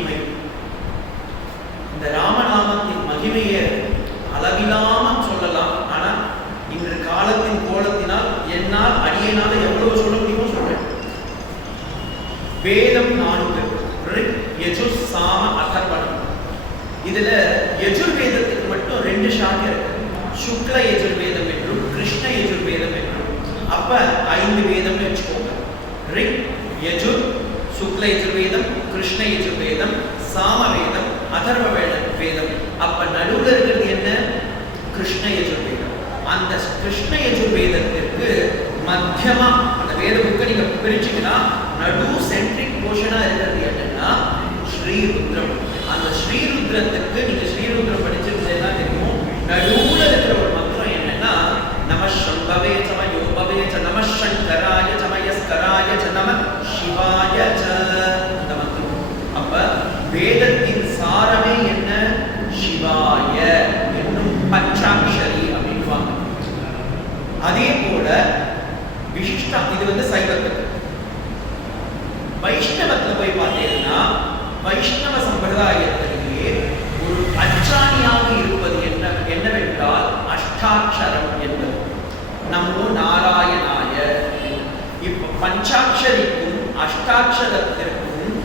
மகிமை. இந்த ராமநாமத்தின் மகிமையை அளவில்லாமல் சொல்லலாம். ஆனா இன்று காலத்தின் கோலத்தினால் என்னால் அடியனால எவ்வளவு சொல்ல முடியுமோ சொல்றேன். வேதம் 4, ரிக், யஜுர், சாம, அதர்வணம். இதுல யஜுர்வேதத்துக்கு மட்டும் 2 சாக்கை இருக்கு. சுக்ல யஜுர்வேதம் என்றும் கிருஷ்ண யஜுர்வேதம் என்றும். அப்ப 5 வேதம்னு வச்சுக்கோங்க. ரிக், யஜுர், சுக்ல யஜுர்வேதம், கிருஷ்ண யஜுர்வேதம், சாம வேதம், அதர்வ வேதம். அப்ப நடுவில் இருக்கிறது என்ன? கிருஷ்ண யஜுர்வேதம். அந்த கிருஷ்ண யஜுர்வேதத்திற்கு மத்தியமா அந்த வேத புக்கை நீங்க பிரிச்சுக்கினா நடு சென்ட்ரிக் போர்ஷனா இருக்கிறது என்னன்னா ஸ்ரீருத்ரம். அந்த ஸ்ரீருத்ரத்துக்கு நீங்க ஸ்ரீருத்ரம் படிச்சிருந்தா தெரியும். நடுவுல இருக்கிற ஒரு மந்திரம் என்னன்னா நம சம்பவே சம யோபவே ச நம சங்கராய சமயஸ்கராய ச நம சிவாய ச இந்த மந்திரம். அப்ப வேதத்தின் சாரமே என்ன? சிவாய என்னும் பஞ்சாட்சரி அப்படின்வாங்க. அதே போல விசிஷ்டம். இது சைவத்துக்கு. வைஷ்ணவத்துல போய் பார்த்தீங்கன்னா வைஷ்ணவ சம்பிரதாயத்திலேயே ஒரு அச்சாணியாக இருப்பது என்னவென்றால் அஷ்டாட்சரம் என்பது. நமோ நாராயணாய. இப்ப பஞ்சாட்சரிக்கும் அஷ்டாட்சரத்திற்கும்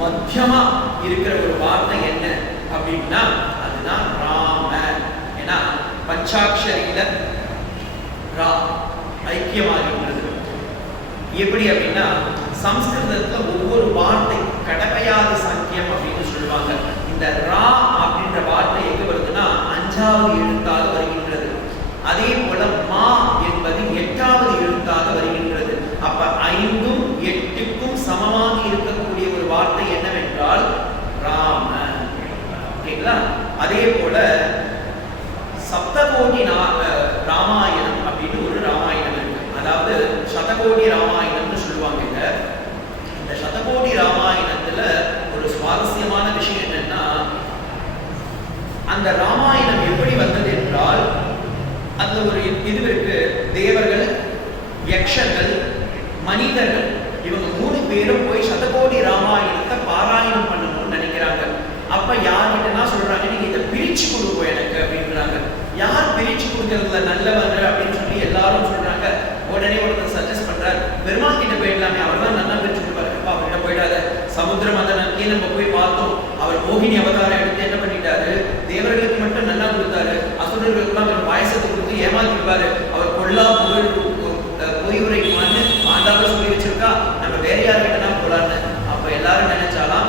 மத்தியமா இருக்கிற ஒரு வார்த்தை என்ன அப்படின்னா அதுதான் ராம. ஏன்னா பஞ்சாட்சரியில ரா ஐக்கியமாகின்றது. எப்படி அப்படின்னா சம்ஸ்கிருதத்துல ஒவ்வொரு வார்த்தை கடமையாதி சங்கியம் அப்படின்னு சொல்லுவாங்க. இந்த ரா அப்படின்ற வார்த்தை எங்க வருதுன்னா 5வது எழுத்தாக வருகின்றது. அதே போல மா என்பது 8வது எழுத்தாக வருகின்றது. அப்ப 5ம் 8க்கும் சமமாக இருக்கக்கூடிய ஒரு வார்த்தை என்னவென்றால் ராம. ஓகேங்களா? அதே போல சப்தகோடி ராமாயணம் அப்படின்னு ஒரு ராமாயணம் இருக்கு. அதாவது சதகோடி ராமாயணம்னு சொல்லுவாங்க. இந்த சதகோடி ராமாயணத்துல ஒரு சுவாரஸ்யமான விஷயம் என்னன்னா அந்த ராமாயணம் எப்படி வந்தது என்றால் அதுல ஒரு இது இருக்கு. தேவர்கள், யக்ஷர்கள், மனிதர்கள் இவங்க 3 பேரும் போய் சதகோடி ராமாயணத்தை பாராயணம் பண்ணணும்னு நினைக்கிறாங்க. அப்ப யார்கிட்டனா சொல்றாங்க நீங்க இதை பிரிச்சு கொடுப்போம் எனக்கு அப்படின்றாங்க. யார் பிரிச்சு கொடுக்கறதுல நல்லவங்க அப்படின்னு சொல்லி எல்லாரும் சொல்றாங்க. உடனே ஒருத்தர் சஜஸ்ட் பண்றாரு பெருமாள் கிட்ட போயிடலாமே, அவர் தான் நல்லா பிரிச்சு கொடுப்பாரு. அவர்கிட்ட போயிடாத. சமுத்திர மதனத்தையே நம்ம போய் பார்த்தோம். அவர் மோகினி அவதாரம் எடுத்து என்ன பண்ணிட்டாரு? தேவர்களுக்கு மட்டும் நல்லா கொடுத்தாரு, அசுரர்களுக்குலாம் அவர் பாயசத்தை கொடுத்து ஏமாத்திருப்பாரு. அவர் கொல்லா புகழ் பொய் உரைக்குமான்னு ஆண்டாவது சொல்லி வச்சிருக்கா. நம்ம வேற யார்கிட்டனா போலான்னு. அப்ப எல்லாரும் நினைச்சாலாம்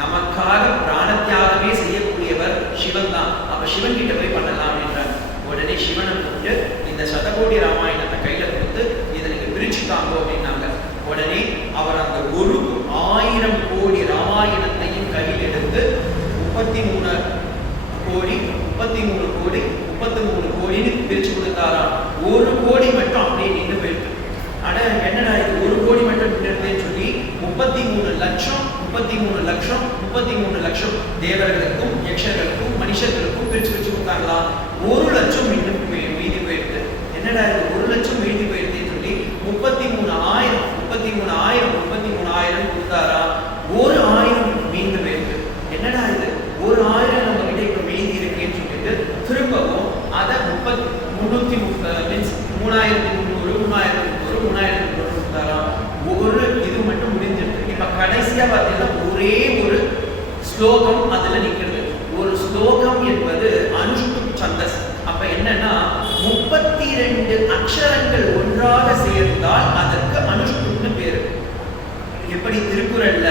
நமக்காக பிராணத்தியாகவே செய்யக்கூடியவர் சிவன் தான். அப்ப சிவன் கிட்ட போய் பண்ணலாம் அப்படின்றாங்க. உடனே சிவனை கூப்பிட்டு இந்த சதகோடி ராமாயணத்தை கையில கொடுத்து இதை நீங்க பிரிச்சுட்டாங்க அப்படின்னாங்க. உடனே அவர் அந்த 1000 கோடி ராமாயணத்தையும் கையில் எடுத்து 33 கோடி 33 கோடின்னு பிரிச்சு கொடுத்தாராம். 1 கோடி மட்டும் அப்படியே நின்று போயிட்டு ஆனா என்னடா இது 1 கோடி மட்டும் நின்றுன்னு சொல்லி 33 லட்சம் தேவர்களுக்கும் யக்ஷர்களுக்கும் மனுஷர்களுக்கும் பிரிச்சு வச்சு கொடுத்தாங்களா. 1 லட்சம் மீதி போயிடுது. என்னடா இது 1 லட்சம் மீதி போயிடுதுன்னு சொல்லி 33,000 கொடுத்தாரா. 1,000 மீண்டு போயிருக்கு. என்னடா இது 1,000 நம்ம கிட்ட இப்ப மீதி இருக்கேன்னு சொல்லிட்டு திரும்பவும் அதை 3,300 கொடுத்தாரா. ஒரு இது மட்டும் முடிஞ்சிருக்கு. இப்ப கடைசியா பார்த்தீங்கன்னா ஒரே ஒரு ஸ்லோகம் அதுல நிக்கிறது. ஒரு ஸ்லோகம் என்பது அனுஷ்டுப் சந்தஸ். அப்ப என்னன்னா 32 அக்ஷரங்கள் ஒன்றாக சேர்ந்தால் அதற்கு அனுஷ்டுப்னு பேரு. எப்படி திருக்குறள்ல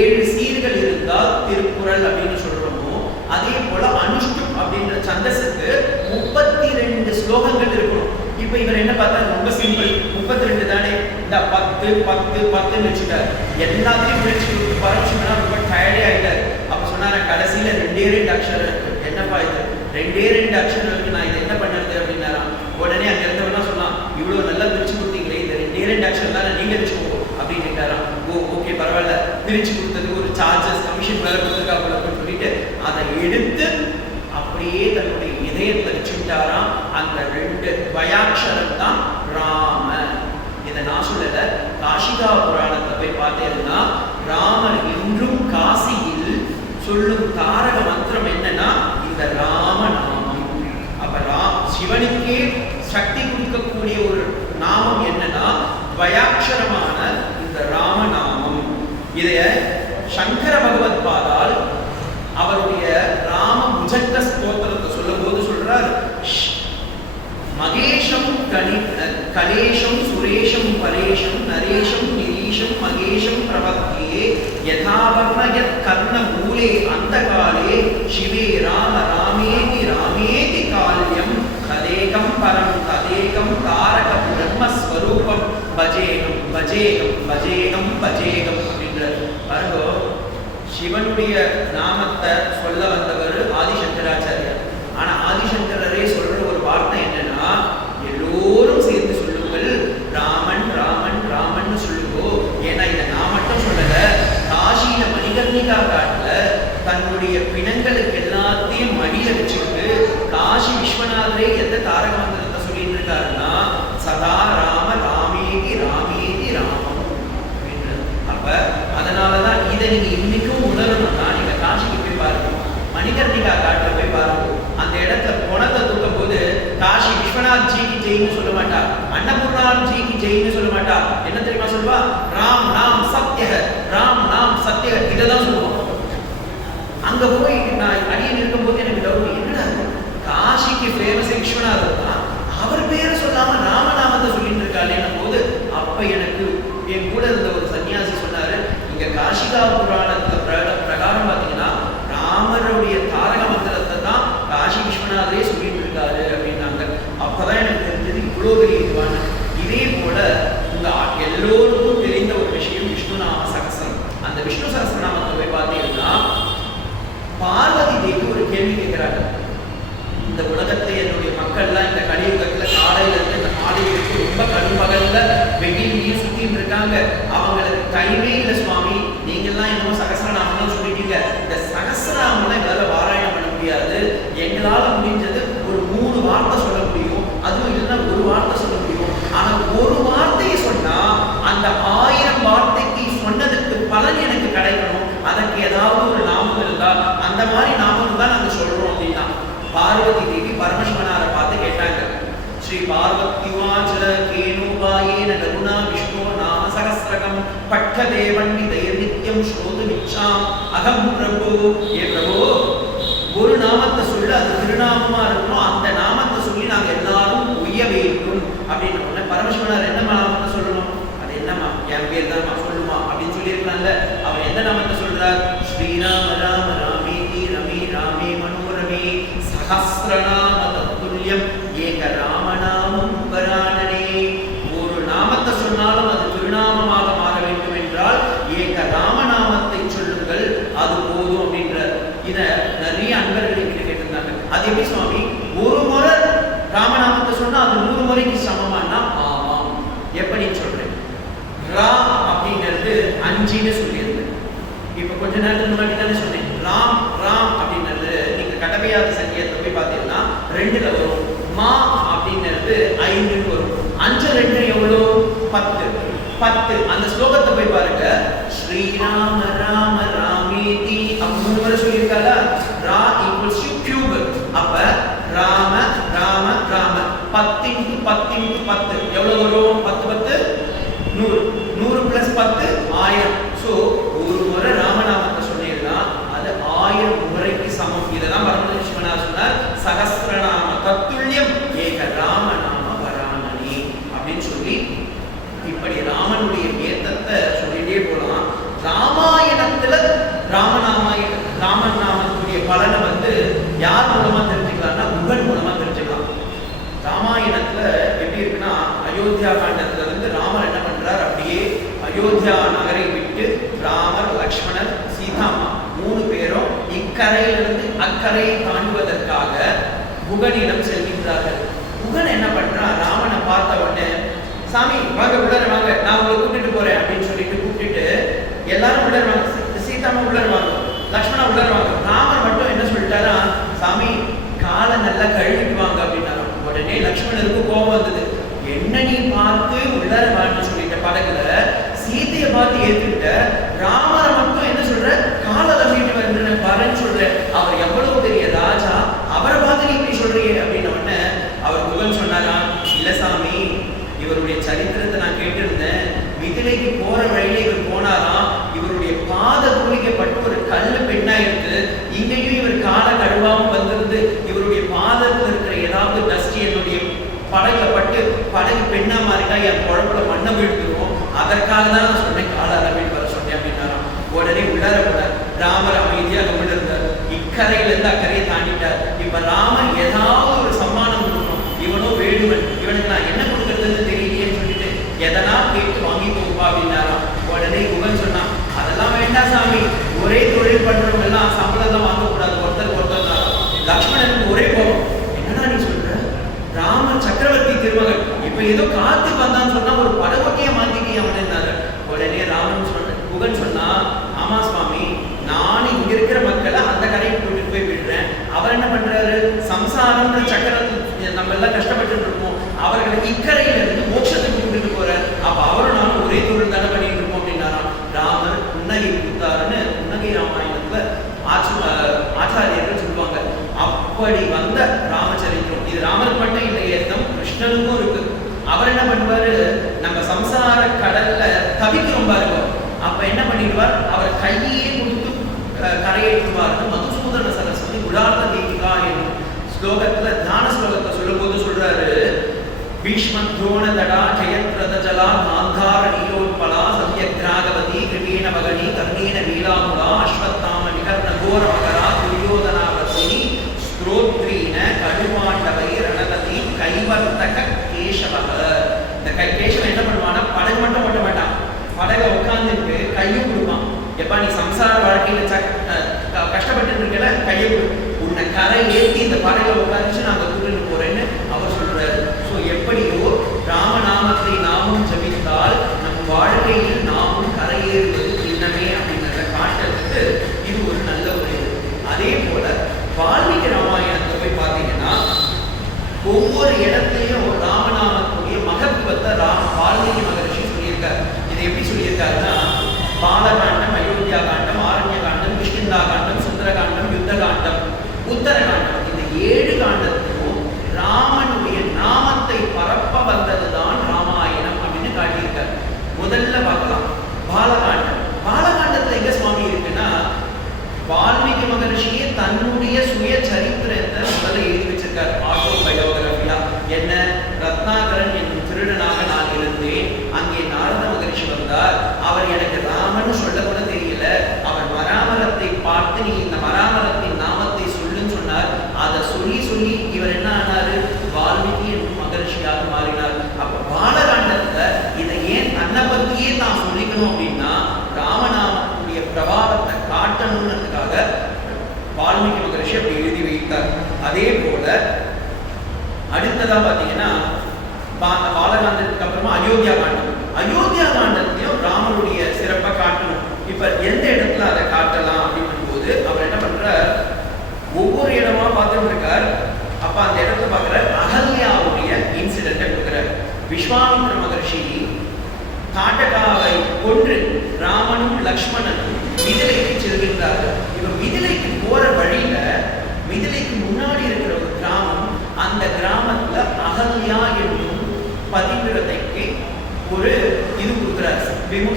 7 சீர்கள் இருந்தால் திருக்குறள் அப்படின்னு சொல்றோமோ அதே போல அனுஷ்டுப் அப்படின்ற சந்தஸுக்கு 32 ஸ்லோகங்கள் இருக்கணும். இப்ப இவர் என்ன பார்த்தா ரொம்ப சிம்பிள். 32 தானே, இந்த 10 வச்சுட்டாரு. எல்லாத்தையும் பிரிச்சு பரமசிவனா ரொம்ப டயர்டே ஆயிட்டாரு. அப்ப சொன்னார கடைசியில 2 அக்ஷரம் இருக்கு. என்னப்பா இது 2 அக்ஷரம் இருக்கு, நான் இதை என்ன பண்றது அப்படின்னாராம். உடனே அங்க இருந்தவனா சொன்னான் இவ்வளவு நல்லா பிரிச்சு கொடுத்தீங்களே, இந்த 2 அக்ஷரம் தானே நீங்க வச்சுக்கோங்க அப்படின்னு கேட்டாராம். ஓகே பரவாயில்ல, பிரிச்சு கொடுத்ததுக்கு ஒரு சார்ஜஸ் கமிஷன் வேலை கொடுத்துருக்கா போல அப்படின்னு சொல்லிட்டு அதை எடுத்து அப்படியே தன்னுடைய இதயத்தை வச்சுட்டாராம். அந்த 2 துவயாட்சரம் தான் ராம. இதை நான் சொல்லல, காஷிகா புராணத்தை போய் பார்த்தேன்னா ராமர் இன்றும் காசி சொல்லும் தாரக மந்திரம் என்னன்னா இந்த ராமநாமம். அப்ப சிவனுக்கே சக்தி கொடுக்கக்கூடிய ஒரு நாமம் என்னன்னா துவயாட்சரமான இந்த ராமநாமம். இதைய சங்கர பகவத் பாதால் அவருடைய ராம புஜங்க ஸ்தோத்திரத்தை சொல்லும் போது சொல்றார், மகேஷம் கலேஷம் சுரேஷம் பரேஷம் நரேஷம் நிரீஷம் மகேஷம் பிரபத்தியே யதாவர்ண யத் கர்ண மூலே அந்த காலே சிவே ராம ராமேதி ராமேதி கால்யம் ததேகம் பரம் ததேகம் தாரக பிரம்மஸ்வரூபம் பஜேகம் பஜேகம் பஜேகம் பஜேகம் அப்படின்ற பாருங்க. சிவனுடைய நாமத்தை சொல்ல வந்தவர் ஆதிசங்கராச்சாரியார். ஆனா ஆதிசங்கரரே சொல்ற ஒரு வார்த்தை என்னன்னா, எல்லோரும் சேர்ந்து சொல்லுங்கள் ராமன் ராமன் ராமன் சொல்லுங்கோ. ஏன்னா இதை நான் மட்டும் சொல்லல, காசியில மணிகர்ணிகா காட்டுல தன்னுடைய பிணங்களுக்கு எல்லாத்தையும் மடியில வச்சுக்கிட்டு காசி விஸ்வநாதரே எந்த தாரக மந்திரத்தை சொல்லிட்டு இருக்காருன்னா, சதா ராம ராமேதி ராமேதி ராமம். அப்ப அதனாலதான் இதை நீங்க இன்னைக்கும் உணரணும்னா நீங்க காசிக்கு போய் பாருங்க, மணிகர்ணிகா காட்டுல போய் பாருங்க. அந்த இடத்துல குணத்தை தூக்கும் போது காசி விஸ்வநாத் ஜிக்கு ஜெயின்னு சொல்ல மாட்டா, அன்னபூர்ணான் ஜிக்கு ஜெயின்னு சொல்ல மாட்டா. என்ன தெரியுமா சொல்லுவா? ராம் நாம் சத்ய, ராம் நாம் சத்ய, இதைதான் சொல்லுவோம். அங்க போய் நான் அடியன் இருக்கும் போது எனக்கு டவுட், என்னடா காசிக்கு ஃபேமஸ் விஸ்வநாதர் தான், அவர் பேரை சொல்லாம ராமநாமத்தை சொல்லிட்டு இருக்காளேன்னும் போது அப்ப எனக்கு என் கூட இருந்த ஒரு சன்னியாசி சொன்னாரு, இங்க காசிகா புராணத்துல பிரகாரம் பாத்தீங்கன்னா ராமருடைய தாரக மந்திரத்தை தான் காசி விஸ்வநாதரே சொல்லிட்டு இருக்காரு அப்படின்னாங்க. அப்பதான் எனக்கு தெரிஞ்சது இவ்வளவு பெரிய இதுவான. இதே போல உங்க எல்லோருக்கும் தெரிந்த ஒரு விஷயம் விஷ்ணுநாம சகஸ்ரம். அந்த விஷ்ணு சகஸ்ரநாமத்தை போய் பார்த்தீங்கன்னா பார்வதி தேவி ஒரு கேள்வி கேட்கிறாங்க, இந்த உலகத்தை என்னுடைய மக்கள்லாம் இந்த கலியுகத்துல காலையில இருந்து இந்த மாலை வரைக்கும் ரொம்ப கடும்பகல்ல வெயிலையும் சுத்தின்னு இருக்காங்க, அவங்களுக்கு டைமே இல்லை சுவாமி, நீங்கள்லாம் என்னமோ சகஸ்ரநாமம் சொல்லிட்டீங்க, இந்த சகஸ்ரநாமம் எங்களால பாராயணம் பண்ண முடியாது, எங்களால முடிஞ்சது ஒரு 3 வார்த்தை சொல்ல முடியும், அதுவும் இல்லைன்னா ஒரு வார்த்தை சொல்ல முடியும். ஆனா ஒரு வார்த்தையை சொன்னா அந்த 1000 வார்த்தைக்கு சொன்னதுக்கு பலன் எனக்கு கிடைக்கணும், அதற்கு ஏதாவது ஒரு நாமம் இருந்தா அந்த மாதிரி நாமம் தான் நாங்க சொல்றோம் அப்படின்னா பார்வதி தேவி பரமசிவனாரை பார்த்து கேட்டாங்க, ஸ்ரீ பார்வதிவாச்ச கேனுபாயேன கருணா விஷ்ணு நாம சகஸ்ரகம் பட்டதேவன் விதயர் நித்யம் ஸ்ரோது நிச்சாம் அகம் பிரபு. ஏ பிரபு, ஒரு நாமத்தை சொல்லி அது திருநாமமா இருக்கணும், அந்த நாமத்தை சொல்லி நாங்க எல்லாரும் உய்ய வேண்டும் அப்படின்னு பரமசிவனார் என்ன நாமத்தை சொல்லணும், அது என்னமா என் பேர் தான் சொல்லுமா அப்படின்னு சொல்லியிருக்கலாம்ல. அவர் எந்த நாமத்தை சொல்றார்? ஸ்ரீராம ராம ராமேதி ரமே ராமே மனோரமே சஹஸ்ரநாம தத்துல்யம் ஏக ராமநாமம் பராணனே. ஒரு நாமத்தை சொன்னாலும் அது திருநாமமாக மாற வேண்டும் என்றால் ஏக ராமநாமத்தை சொல்லுங்கள், அது போதும் அப்படின்றார். இத நிறைய அன்பர்கள் கிட்ட கேட்டிருந்தாங்க, அது எப்படி சுவாமி ஒரு முறை ராமநாமத்தை சொன்னா அது 100 முறைக்கு சமமானா? ஆமாம். எப்படி சொல்றேன்? ரா அப்படிங்கிறது 5ன்னு சொல்லியிருந்தேன், இப்ப கொஞ்ச நேரத்துக்கு முன்னாடி தானே சொன்னேன். ராம் ராம் அப்படின்றது நீங்க கடமையாத சங்கியத்தை போய் பார்த்தீங்கன்னா 2ல வரும். மா அப்படின்றது 5ன்னு வரும். 5 2 எவ்வளோ? 10. 10. அந்த ஸ்லோகத்தை போய் பாருங்க, ஸ்ரீராம ராம ராமேதி 3 முறை சொல்லியிருக்காங்க. ரா ஈக்குவல்ஸ் டு கியூப். அப்ப ராம ராம ராம 10 × 10 × 10 எவ்வளவு வரும்? 10 10 100. 100 + 10 1000. ஸோ ஒரு முறை ராமநாமத்தை சொன்னீங்கன்னா அது 1000 முறைக்கு சமம். இதெல்லாம் பரமசிவனார் சொன்னார், சகஸ்ரநாம தத்துல்யம் ஏக ராமநாம வராணனே அப்படின்னு சொல்லி இப்படி ராமனுடைய ஏத்தத்தை சொல்லிட்டே போலாம். ராமாயணத்துல ராமநாமத்துடைய பலனை யார் மூலமா தெரிஞ்சுக்கலாம்னா குகன் மூலமா தெரிஞ்சுக்கலாம். ராமாயணத்துல எப்படி இருக்குன்னா, அயோத்தியா காண்டத்துல ராமர் என்ன பண்றார், அப்படியே அயோத்தியா நகரை விட்டு ராமர் லக்ஷ்மணர் சீதாமா 3 பேரும் இக்கரையிலிருந்து அக்கரையை தாண்டுவதற்காக குகனிடம் செல்கின்றார்கள். குகன் என்ன பண்றான், ராமனை பார்த்த உடனே சாமி வாங்க உள்ளர வாங்க, நான் உங்களை கூட்டிட்டு போறேன் அப்படின்னு சொல்லிட்டு கூப்பிட்டு எல்லாரும் உள்ளர வாங்க, சீதாமா உள்ளர வாங்க, லக்ஷ்மணா உள்ளர வாங்க. ராமர் மட்டும் என்ன சொல்லிட்டாரா, சாமி காலை நல்லா கழுவிட்டு வாங்க அப்படின்னாரு. உடனே லக்ஷ்மணருக்கு கோபம் வந்தது, என்ன நீ பார்த்து உள்ளர வான்னு சொல்லிட்ட படகுல சீதையை பார்த்து ஏத்துக்கிட்ட, ராமரை மட்டும் என்ன சொல்ற காலை கழுவிட்டு வருகிறேன் பாரு இல்ல சாமி, இவருடைய சரித்திரத்தை நான் கேட்டிருந்தேன். மிதிலைக்கு போற வழியில இவர் போனாராம். இவருடைய பாத குளிக்கப்பட்டு ஒரு கல்லு பெண்ணா இருக்கு. இங்கேயும் இவர் கால கழுவாம வந்திருந்து இவருடைய பாதத்தில் இருக்கிற ஏதாவது டஸ்ட் என்னுடைய படகுல பட்டு படகு பெண்ணா மாறிட்டா என் குழம்புல மண்ணை வீழ்த்துருவோம். அதற்காக தான் நான் சொன்னேன் கால அளவில் வர சொன்னேன் அப்படின்னாராம். உடனே உள்ளார போனார். ராமர் அமைதியாக இருந்தார். இக்கரையில இருந்து அக்கறையை தாண்டிட்டார். இப்ப ராமர் ஏதாவது ஒரு சம்மானம் கொடுக்கணும். இவனோ வேடுவன், இவனுக்கு நான் என்ன கொடுக்கறதுன்னு தெரியலையேன்னு சொல்லிட்டு எதனா கேட்டு வாங்கி போப்பா அப்படின்னாராம். உடனே குகன் சொன்னான், அதெல்லாம் வேண்டாம் சாமி, ஒரே தொழில் பண்றவங்க எல்லாம் சம்பளம் எல்லாம் வாங்கக்கூடாது, ஒருத்தர் ஒருத்தர் தான். லக்ஷ்மணனுக்கு ஒரே கோபம், என்னடா நீ சொல்ற, ராமன் சக்கரவர்த்தி திருமகன், இப்ப ஏதோ காத்து வந்தான்னு சொன்னா ஒரு படகொட்டிய மாத்திக்கி அவனாரு. உடனே ராமன் குகன் சொன்னா, ஆமா சுவாமி, நான் இங்க இருக்கிற மக்களை அந்த கரையை கூட்டிட்டு போய் விடுறேன். அவர் என்ன பண்றாரு, சம்சாரம்ன்ற சக்கரத்தில் நம்ம எல்லாம் கஷ்டப்பட்டு இருக்கோம், அவர்களை இக்கரையில இருந்து மோட்சத்துக்கு கூட்டிட்டு போறார். அப்ப அவரும் நானும் ஒரே தொழில் தானே பண்ணிட்டு இருக்கோம் அப்படின்னாராம். ராமர் புன்னகை கொடுத்தாருன்னு புன்னகை ராமாயணத்துல ஆச்சாரியர்கள் சொல்லுவாங்க. அப்படி வந்த ராமச்சரித்திரம் இது ராமருக்கு மட்டும் இல்லை, ஏத்தம் கிருஷ்ணனுக்கும் இருக்கு. அவர் என்ன பண்ணுவாரு, நம்ம சம்சார கடல்ல தவிக்கிறோம் பாருங்க, அப்ப என்ன பண்ணிடுவார், அவர் கையே கொடுத்து கரையேற்றுவார். மதுசூதன சரஸ்வதி குடார்த்த தீபிகா என்னும் ஸ்லோகத்துல தியான ஸ்லோகத்தை சொல்லும் போது சொல்றாரு, பீஷ்ம துரோண தடா ஜெயத்ரத ஜலா காந்தார நீலோத்பலா சத்யக்ராகவதி கிருமேண மகனி கர்ணேன வீலாமுடா அஸ்வத்தாம நிகர்ண கோர மகரா துரியோதனாவசினி ஸ்ரோத்ரீன கடுமாண்டவை ரணவதி கைவர்த்தக கேசவக. இந்த கேசவன் என்ன பண்ணுவான்னா, படகு மட்டும் ஓட்ட மாட்டான், படகை உட்கார்ந்துட்டு கையும் கொடுப்பான். எப்பா நீ சம்சார வாழ்க்கையில கஷ்டப்பட்டு இருக்கல, கையை கொடு, உன்னை கரை ஏற்றி இந்த படகை உட்காந்துச்சு நாங்க கூட்டிட்டு போறேன்னு அவர் சொல்றாரு. ஸோ எப்படியோ ராமநாமத்தை நாமும் ஜபித்தால் நம் வாழ்க்கையில் நாமும் கரையேறுவது இன்னமே அப்படிங்கிறத காட்டுறதுக்கு இது ஒரு நல்ல ஒரு இது. அதே போல வால்மீகி ராமாயணத்தை போய் பார்த்தீங்கன்னா ஒவ்வொரு இடத்துலையும் ராமநாமத்துடைய மகத்துவத்தை வால்மீகி மகரிஷி சொல்லியிருக்காரு. இதை எப்படி சொல்லியிருக்காருன்னா, பாலகாண்டம், அயோத்தியா காண்டம், ஆரண்ய காண்டம், கிஷ்கிந்தா காண்டம், சுந்தரகாண்டம், யுத்த காண்டம், உத்தரகாண்டம், இந்த 7 காண்டத்துக்கும் ராமனுடைய நாமத்தை பரப்ப வந்ததுதான் ராமாயணம் அப்படின்னு காட்டியிருக்காரு. முதல்ல பார்க்கலாம் பாலகாண்டம். பாலகாண்டத்துல எங்க சுவாமி இருக்குன்னா, வால்மீகி மகரிஷியே தன்னுடைய சுய சரித்திரத்தை முதல்ல எழுதி வச்சிருக்காரு, ஆட்டோ பயோகிராபியா. என்ன, ரத்னாகரன் என்னும் திருடனாக நான் இருந்தேன், அங்கே நாரத மகரிஷி வந்தார், அவர் எனக்கு ராமன் சொல்ல கூட தெரியல, அவர் மராமரத்தை பார்த்து நீ இந்த மராமரத்தின் நாமத்தை சொல்லுன்னு சொன்னார். அதை சொல்லி சொல்லி இவர் என்ன ஆனாரு, வால்மீகி என்னும் மகரிஷியாக மாறினார். அப்ப பாலகாண்டத்துல இதை ஏன் தன்னை பத்தியே தான் சொல்லிக்கணும் அப்படின்னா, ராமநாமத்துடைய பிரபாவத்தை காட்டணும்ன்றதுக்காக வால்மீகி மகரிஷி அப்படி எழுதி வைத்தார். அதே போல அடுத்ததா பாத்தீங்கன்னா பாலகாண்டத்துக்கு அப்புறமா அயோத்தியா காண்டம். அயோத்தியா காண்டத்தையும் ராமனுடைய சிறப்பை காட்டணும். இப்ப எந்த இடத்துல அதை காட்டலாம் அப்படின்னு போது அவர் என்ன பண்ற, ஒவ்வொரு இடமா பார்த்துட்டு இருக்கார். அப்ப அந்த இடத்துல பார்க்கிற அகல்யாவுடைய இன்சிடென்ட்டை கொடுக்கிறார். விஸ்வாமித்ர மகர்ஷி காட்டகாவை கொன்று ராமனும் லக்ஷ்மணனும் மிதிலைக்கு செல்கின்றார்கள். இப்ப மிதிலைக்கு போற வழியில மிதிலைக்கு முன்னாடி இருக்கிற ஒரு கிராமம், அந்த கிராமத்துல அகல்யா என்னும் பதிவிரதைக்கு ஒரு இது கொடுக்கிறார்,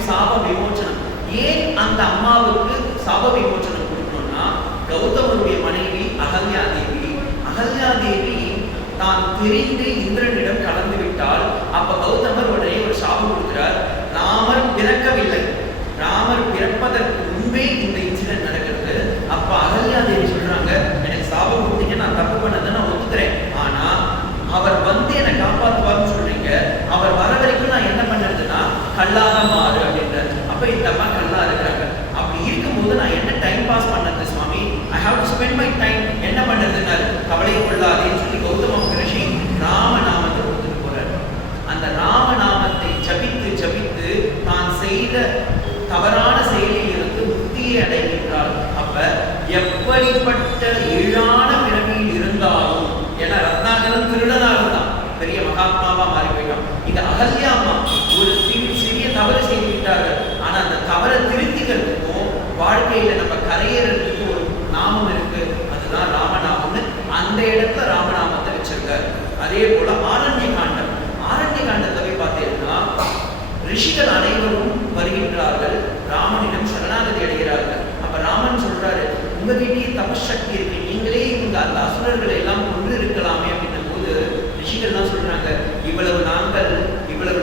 சாப விமோச்சனம். ஏன் அந்த அம்மாவுக்கு சாப விமோச்சனம் கொடுக்கணும்னா, கௌதமருடைய மனைவி அகல்யா தேவி, அகல்யா தேவி தான் தெரிந்து இந்திரனிடம் கலந்து விட்டால், அப்ப கௌதமர் உடனே ஒரு சாபம் கொடுக்கிறார். ராமர் பிறக்கவில்லை, ராமர் பிறப்பதற்கு முன்பே இந்த இன்சிடென்ட் நடக்கிறது. அப்ப அகல்யா தேவி சொல்றாங்க, எனக்கு சாபம் கொடுத்தீங்க, நான் தப்பு பண்ணதை நான் ஒத்துக்கிறேன், ஆனா அவர் வந்து என்னை காப்பாற்றுவார்னு சொல்றீங்க, அவர் வர வரைக்கும் நான் என்ன பண்றதுன்னா கல்லாக மாறு அப்படின்றார். அப்ப இந்த அம்மா கல்லா இருக்கிறாங்க. அப்படி இருக்கும்போது நான் என்ன டைம் பாஸ் பண்ணது சுவாமி, I have to spend my time, என்ன பண்றதுன்னா கவலை கொள்ளாதேன்னு சொல்லி கௌதம மகரிஷி ராமநாமத்தை கொடுத்துட்டு போறாரு. அந்த ராமநாமத்தை ஜபித்து ஜபித்து தான் செய்த தவறான செயலில் இருந்து முக்தியை அடைகின்றாள். அப்ப எப்படிப்பட்ட ஏழான பிறவியில் இருந்தாலும், ஏன்னா ரத்னாகரன் திருடனா இருந்தான், பெரிய மகாத்மாவா மாறி போயிட்டான். இந்த அகல்யாமா ஒரு சிறிய தவறு செய்து விட்டார்கள், ஆனா அந்த தவறை திருத்திக்கிறதுக்கும் வாழ்க்கையில நம்ம கரையேறதுக்கு ஒரு நாமம் இருக்கு, அதுதான் ராமநாமம்னு அந்த இடத்துல ராமநாமத்தை வச்சிருக்காரு. அதே போல ஆரண்ய காண்டம், இவ்வளவு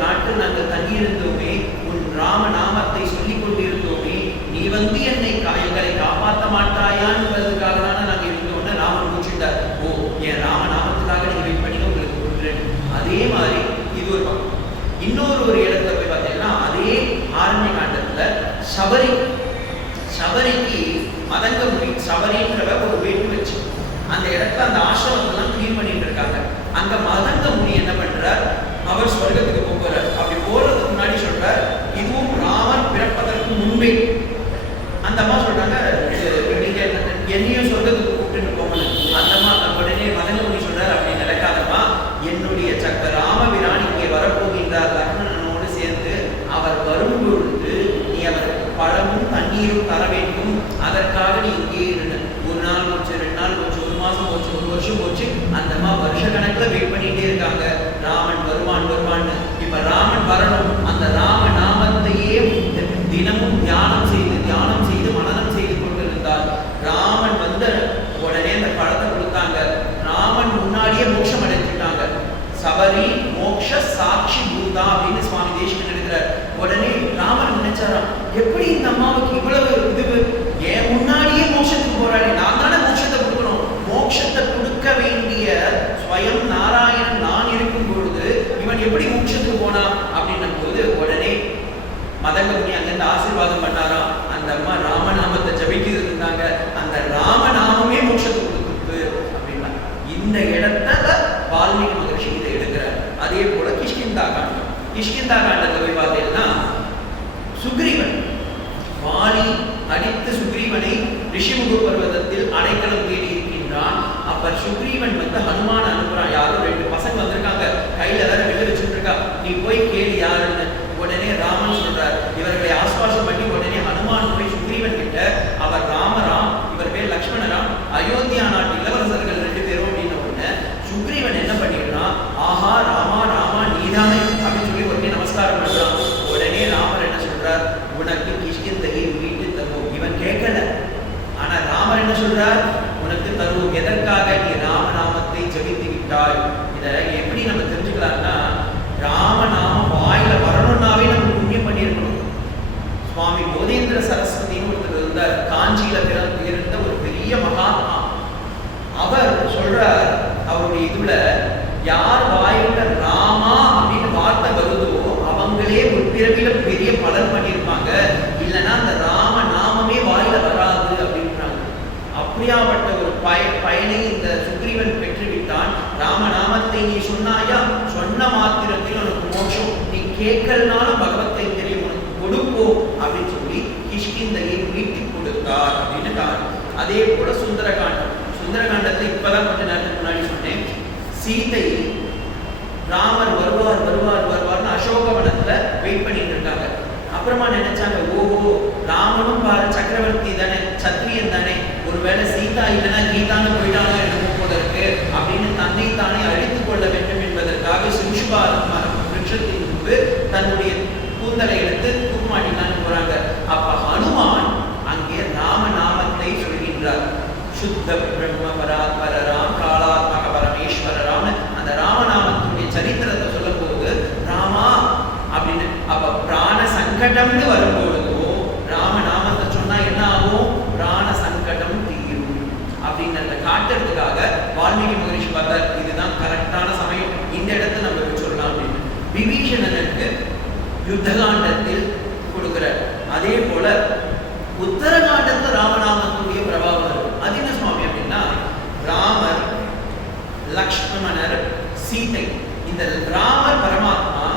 நாட்கள் நாங்கள் தங்கியிருந்தோமே, உன் ராம நாமத்தை சொல்லிக் கொண்டிருந்தோமே, நீ வந்து எங்களை காப்பாற்ற மாட்டாயா என்பதற்காக தானே நாங்கள் இருந்தோம்னா ராமன் முடிச்சுட்டார். ஓ, என் ராம நாமத்துக்காக நீங்க வெயிட் பண்ணி உங்களுக்கு கொடுக்குறேன். அதே மாதிரி இது ஒரு பக்கம். இன்னொரு இடத்துல போய் பார்த்தீங்கன்னா அதே ஆரண்ய காண்டத்துல சபரிக்கு மதங்கமுடி சபரின்றவ ஒரு வீட்டு வச்சு அந்த இடத்துல அந்த ஆசிரமத்தெல்லாம் கிளீன் பண்ணிட்டு இருக்காங்க. அங்க மதங்கமுடி என்ன பண்றார், அவர் சொர்க்கத்துக்கு போகிறார். அப்படி போறதுக்கு முன்னாடி சொல்றார், இதுவும் ராமன் பிறப்பதற்கு முன்பே. அந்த அம்மா சொல்றாங்க, நீங்க என்னையும் சொர்க்கத்துக்கு கூப்பிட்டு போகணும். அந்த அம்மா உடனே மதங்கமுடி சொல்றாரு, அப்படி நடக்காதம்மா, என்னுடைய ராமபிரான் இங்கே வரப்போகின்றார் லக்ஷ்மணனோடு சேர்ந்து. அவர் வரும் பொழுது நீ அவருக்கு பழமும் தண்ணீரும் தர வேண்டும். அதற்காக நீ இங்கே இருந்து. ஒரு நாள் போச்சு, 2 நாள் போச்சு, 1 மாசம் போச்சு, 1 வருஷம் போச்சு. அந்த அம்மா வருஷ கணக்குல வெயிட் பண்ணிட்டே இருக்காங்க, ராமன் வருவான்னு. இப்ப ராமன் வரணும். அந்த ராம நாமத்தையே தினமும் தியானம் செய்து மனனம் செய்து கொண்டிருந்தார். ராமன் வந்து உடனே அந்த பழத்தை கொடுத்தாங்க. ராமன் முன்னாடியே மோட்சம் அடைஞ்சிட்டாங்க. சபரி மோக்ஷ சாட்சி பூதா அப்படின்னு சுவாமி தேசிகன் எடுக்கிறார். உடனே ராமன் நினைச்சாராம், எப்படி இந்த அம்மாவுக்கு இவ்வளவு இது, ஏன் முன்னாடியே மோட்சத்துக்கு போறாளே, நான் தானே மோட்சத்தை கொடுக்கணும். மோட்சத்தை கொடுக்க வேண்டிய ஸ்வயம் நாராயணன் நான் இருக்கும் பொழுது இவன் எப்படி மோட்சத்துக்கு போனா அப்படின்னும் போது உடனே மதங்கமுனி அங்கிருந்து ஆசீர்வாதம் பண்ணாராம். அந்த அம்மா ராமநாமத்தை ஜபிக்கிட்டு இருந்தாங்க. அந்த ராமநாமமே மோட்சத்துக்கு கொடுக்குது அப்படின்னா இந்த இடத்துல வால்மீகி மகர்ஷி இதை எடுக்கிறார். அதே போல கிஷ்கிந்தா காண்டத்தை போய் பார்த்தீங்கன்னா சுக்ரீவன் வாலி அடித்து சுக்ரீவனை ரிஷிமுக பர்வதத்தில் அடைக்கலம் தேடி இருக்கின்றான். அப்ப சுக்ரீவன் வந்து ஹனுமான் அனுப்புறான். யாரோ 2 பசங்க வந்திருக்காங்க, கையில வேற வெளில வச்சுட்டு இருக்கா, நீ போய் கேளு யாருன்னு. உடனே ராமன் சொல்றார். இவர்களை ஆஸ்வாசம் பண்ணி உடனே ஹனுமான் போய் சுக்ரீவன் கிட்ட, அவர் ராமராம், இவர் பேர் லக்ஷ்மணராம், அயோத்தியா நாட்டு இளவரசர்கள் 2 பேரும் அப்படின்னு உடனே சுக்ரீவன் என்ன பண்ணிடுறான், ஆஹா ராமா ராமா நீதானே அப்படின்னு சொல்லி உடனே நமஸ்காரம் பண்றான். உடனே ராமர் என்ன சொல்றார், உனக்கு கிஷ்கிந்தையை மீட்டு தருவோம். இவன் கேட்கல, ஆனா ராமர் என்ன சொல்றார், உனக்கு தருவோம். எதற்காக, நீ ராமநாமத்தை ஜபித்து விட்டாய். இதை எப்படி நம்ம தெரிஞ்சுக்கலாம்னா, ராமநாமம் வாயில வரணும்னாவே நம்ம புண்ணியம் பண்ணியிருக்கணும். சுவாமி போதேந்திர சரஸ்வதினு ஒருத்தர் இருந்தார், காஞ்சியில இருந்த ஒரு பெரிய மகாத்மா. அவர் சொல்றார், அவருடைய இதுல யார் வாயில ராமா அப்படின்னு வார்த்தை வருதோ அவங்களே முற்பிறவில பெரிய பலன் பண்ணியிருப்பாங்க, இல்லைன்னா அந்த ராம நாமமே வாயில வராது அப்படின்றாங்க. அப்படியாப்பட்ட ஒரு பயனை இந்த சுக்ரீவன் பெற்றுவிட்டான். ராமநாமத்தை நீ சொன்னாயா, சொன்ன மாத்திரத்தில் உனக்கு மோட்சம், நீ கேட்கறதுனாலும் பகவத்தை தெரியும் உனக்கு கொடுப்போம் அப்படின்னு சொல்லி கிஷ்கிந்தையை மீட்டி கொடுத்தார் அப்படின்னு காரணம். அதே போல சுந்தரகாண்டத்தை இப்பதான் கொஞ்ச நேரத்துக்கு முன்னாடி சொன்னேன். சீதை ராமர் வருவார்னு அசோகவனத்துல வெயிட் பண்ணிட்டு இருக்காங்க. அப்புறமா நினைச்சாங்க, ஓஹோ ராமனும் பாரு சக்கரவர்த்தி தானே, சத்திரியன் தானே, ஒருவேளை சீதா இல்லைன்னா கீதான்னு போயிட்டாலும் என்னமோ போல இருக்கு அப்படின்னு தன்னைத்தானே அழித்துக் கொள்ள வேண்டும் என்பதற்காக சிம்சுபாலம் விருட்சத்தின் முன்பு தன்னுடைய கூந்தலை எடுத்து தூக்குமாட்டினான்னு போறாங்க. அப்ப ஹனுமான் அங்கே ராமநாமத்தை சொல்கின்றார். சுத்த பிரம்ம பராத்பரராம் காலாத்மக பரமேஸ்வரராம் அந்த ராமநாமத்துடைய சரித்திரத்தை சொல்லும் போது ராமா அப்படின்னு, அப்ப பிராண சங்கடம்னு வரும்பொழுதோ ராமநாமத்தை சொன்னா என்ன ஆகும், பிராண சங்கடம் தீரும் அப்படின்னு காட்டுறதுக்காக வால்மீகி மகரிஷி பார்த்தார், இதுதான் கரெக்டான சமயம், இந்த இடத்துல நம்ம சொல்லலாம் அப்படின்னு விபீஷணனுக்கு யுத்தகாண்டத்தில் கொடுக்கிறார். அதே போல உத்தரகாண்டத்துல ராமநாமத்துடைய பிரபாவம் இருக்கும். அது என்ன சுவாமி அப்படின்னா, ராமர் லக்ஷ்மணர் சீதை, இந்த ராமர் பரமாத்மா,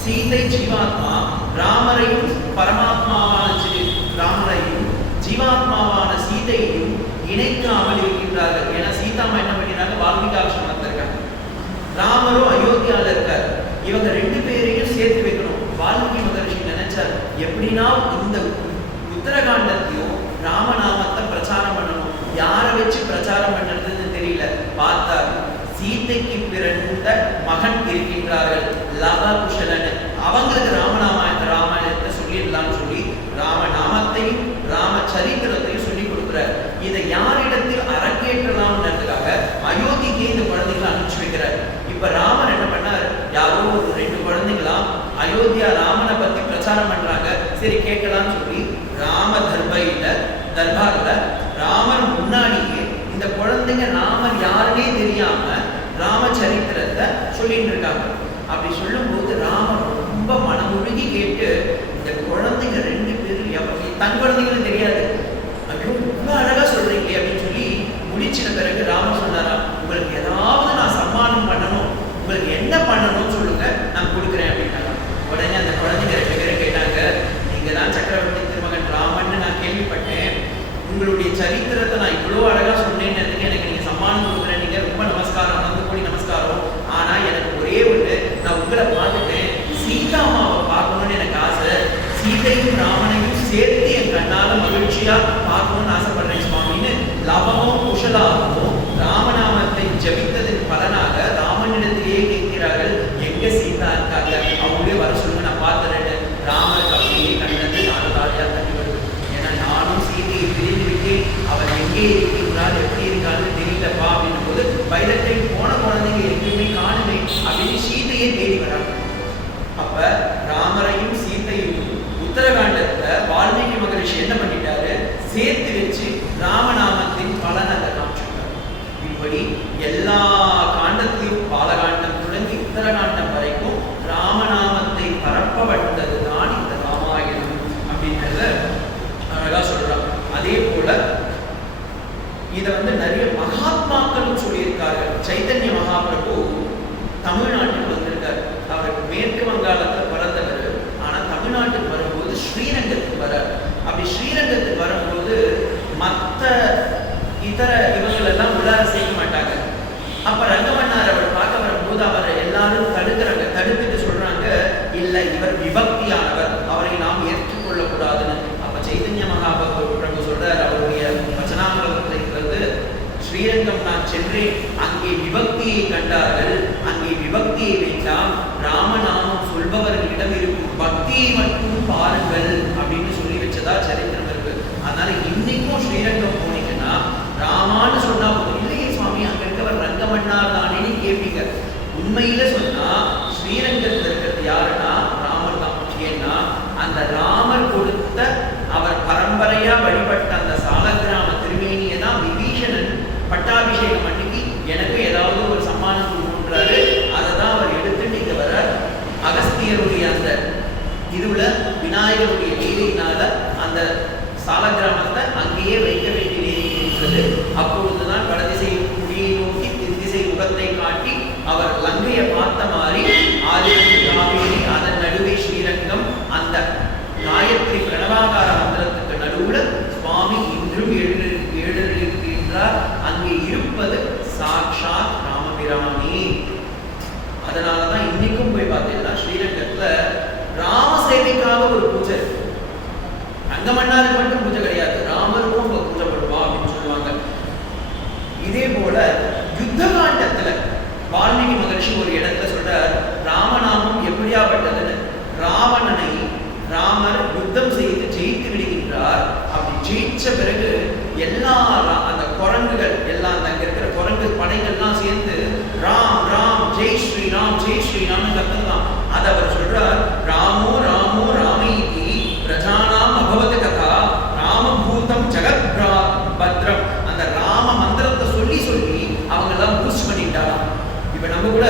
சீதை ஜீவாத்மா, ராமரையும் ராமரையும் ஜீவாத்மாவான சீதையையும் இணைக்காமல் இருக்கின்றார்கள். ஏன்னா சீதாமா என்ன பண்ணிடுறாங்க, வால்மீகி ஆசிரமத்தில் இருக்காங்க, ராமரும் அயோத்தியால இருக்காரு. இவங்க 2 பேரையும் சேர்த்து வைக்கணும். வால்மீகி மகரிஷி நினைச்சார், எப்படின்னா இந்த உத்தரகாண்டத்தையும் ராமநாமத்தை பிரச்சாரம் பண்ணணும். யாரை வச்சு பிரச்சாரம் பண்றதுன்னு தெரியல. பார்த்தார், சீதைக்கு பிறந்த மகன் இருக்கின்றார்கள் லவ குஷலன், அவங்களுக்கு ராமாயணத்தை சொல்லிடலாம்னு சொல்லி ராமநாமத்தையும் ராம சரித்திரத்தையும் சொல்லி கொடுக்கிறார். இதை யாரிடத்தில் அரங்கேற்றலாம்ன்றதுக்காக அயோத்திக்கு இந்த குழந்தைகளை அனுப்பிச்சு வைக்கிறார். இப்ப ராமர் என்ன பண்ணார், நமஸ்காரம் பண்றாங்க. சரி கேட்கலாம்னு சொல்லி ராம தர்பார்ல ராமர் முன்னாடியே இந்த குழந்தைங்க ராமர் யாருன்னே தெரியாம ராமச்சரித்திரத்தை சொல்லிட்டு இருக்காங்க. அப்படி சொல்லும் போது ராமர் ரொம்ப மனமுருகி கேட்டு, இந்த குழந்தைங்க 2 பேரும் தன் குழந்தைங்களும் தெரியாது, ஐயோ ரொம்ப அழகா சொல்றீங்களே அப்படின்னு சொல்லி முடிச்சின பிறகு ராமர் சொன்னாரா, உங்களுக்கு ஏதாவது நான் சம்மானம் பண்ணணும், உங்களுக்கு என்ன பண்ணணும்னு சொல்லுங்க, நான் கொடுக்குறேன் அப்படின்னாங்க. உடனே அந்த குழந்தைங்க 2 பேரும் கேட்டாங்க, நீங்க தான் சக்கரவர்த்தி திருமகன் ராமன் நான் கேள்விப்பட்டேன், உங்களுடைய சரித்திரத்தை நான் இவ்வளோ அழகா சொன்னேன்னு எனக்கு நீங்க சம்மானம் கொடுக்குறேன், நீங்க ரொம்ப நமஸ்காரம், 9 கோடி நமஸ்காரம். ஆனா எனக்கு ஒரே ஒன்று, நான் உங்களை பார்த்துட்டேன், சீதாமாவை பார்க்கணும்னு எனக்கு ஆசை, சீதையும் ராமனையும் சேர்த்து என் கண்ணால மகிழ்ச்சியா பார்க்கணும்னு ஆசைப்படுறேன் சுவாமின்னு லவமும் குஷலாகவும் ராமநாமத்தை ஜபித்ததன் பலனாக ராமனிடத்திலேயே கேட்கிறார்கள், எங்க சீதா இருக்காங்க, அவங்களே வர சொல்லுங்க, நான் பார்த்துறேன்னு. ராமருக்கு அப்படியே கண்ணத்து நாடுதாரியா தண்ணி வருது. ஏன்னா நானும் சீதையை பிரிந்து விட்டேன், அவர் எங்கே இருக்கிறாள் எப்படி இருக்கான்னு தெரியலப்பா அப்படின்னும் போது, வைரத்தை போன குழந்தைங்க எங்கேயுமே காணுமே அப்படின்னு சீதையை தேடி வராங்க. அப்ப ராமரையும் சீதையும் உத்தரகாண்டத்துல வால்மீகி மகரிஷி என்ன பண்ணிட்டாரு, சேர்த்து வச்சு ராமநாமத்தின் பலன் அதை காமிச்சிருக்காரு. இப்படி எல்லா காண்டத்திலும் பாலகாண்டம் தொடங்கி உத்தரகாண்டம் வரைக்கும் ராமநாமத்தை பரப்பப்பட்டதுதான் இந்த ராமாயணம் அப்படின்றத அழகா சொல்றாங்க. அதே போல இதை நிறைய மகாத்மாக்களும் சொல்லியிருக்கார்கள். சைத்தன்ய மகாபிரபு தமிழ்நாட்டுக்கு வந்திருக்காரு. அவர் மேற்கு வங்காளத்துல பிறந்தவர். ஆனா தமிழ்நாட்டுக்கு வரும்போது ஸ்ரீரங்கத்துக்கு வரார். அப்படி ஸ்ரீரங்கத்துக்கு வரும்போது மற்ற இதர இவங்கள் எல்லாம் உள்ளார செய்ய மாட்டாங்க. அப்ப ரங்கமன்னார் அவர் பார்க்க வரும்போது அவர் எல்லாரும் தடுக்கிறாங்க. தடுத்துட்டு சொல்றாங்க, இல்ல இவர் விபக்தியானவர், அவரை நாம் ஏற்றுக்கொள்ளக் கூடாதுன்னு. அப்ப சைதன்ய மகாபிரபு சொல்றார், அவருடைய வச்சனாமலத்தில் இருக்கிறது, ஸ்ரீரங்கம் நான் சென்றேன், அங்கே விபக்தியை கண்டார்கள், அங்கே விபக்தியை வேண்டாம், ராமநாமம் சொல்பவர்களிடம் இருக்கும் பக்தியை மட்டும் பாருங்கள் அப்படின்னு சொல்லி வச்சதா சரித்திரம் இருக்கு. அதனால இன்னைக்கும் ஸ்ரீரங்கம் போனீங்கன்னா ராமான்னு சொன்னா போதும், இல்லையே சுவாமி அங்க இருக்கவர் ரங்கமன்னார் தானேன்னு கேட்பீங்க. உண்மையில சொன்னா ஸ்ரீரங்கத்தில் இருக்கிறது யாருன்னா ராமர் தான். ஏன்னா அந்த ராமர் கொடுத்த அவர் பரம்பரையா வழிபட்ட அந்த சாலக்கிராம திருமேனியை தான் விபீஷணன் பட்டாபிஷேகம் அன்னைக்கு எனக்கு ஏதாவது ஒரு சம்மானம் கொடுக்குன்றாரு. அதை தான் அவர் எடுத்துட்டு இங்க வர அகஸ்தியருடைய அந்த இதுல விநாயகருடைய லீலையினால அந்த சாலக்கிராமத்தை அங்கேயே வைக்க வேண்டிய இருக்கிறது. அப்பொழுதுதான் வடதிசை குடியை நோக்கி தென்திசை முகத்தை காட்டி அவர் லங்கையை பார்த்த மாதிரி ஆதிரத்து காவேரி, அதன் நடுவே ஸ்ரீரங்கம், அந்த காயத்ரி பிரணவாகார மந்திரத்துக்கு நடுவுல சுவாமி இன்றும் எழுந்திருக்கின்றார். அங்கே இருப்பது சாட்சாத் ராமபிரானே. அதனாலதான் இன்னைக்கும் போய் பார்த்தீங்கன்னா ஸ்ரீரங்கத்துல ராம சேவைக்காக ஒரு பூஜை. ரங்கமன்னாருக்கு மட்டும் பூஜை கிடையாது, ராமருக்கும் பூஜை பண்ணுவா அப்படின்னு சொல்லுவாங்க. இதே போல யுத்த காண்டத்துல வால்மீகி மகரிஷி ஒரு இடத்துல சொல்றார், ராமநாமம் எப்படியாப்பட்டதுன்னு. ராவணனை ராமர் யுத்தம் செய்து ஜெயித்து விடுகின்றார். அப்படி ஜெயிச்ச பிறகு எல்லா அந்த குரங்குகள் எல்லாம், அங்க இருக்கிற குரங்கு படைகள்லாம் சேர்ந்து ராம் ராம் ஜெய் ஸ்ரீராம் ஜெய் ஸ்ரீராம் கத்துக்கலாம். அதை அவர் சொல்றார், ராமோ ராமோ ராமீதி பிரஜானாம் அபவத கதா ராமபூதம் ஜெகத் பத்ரம். அந்த ராம மந்திரத்தை சொல்லி சொல்லி அவங்க எல்லாம் பூஸ்ட் பண்ணிட்டாராம். இப்ப நம்ம கூட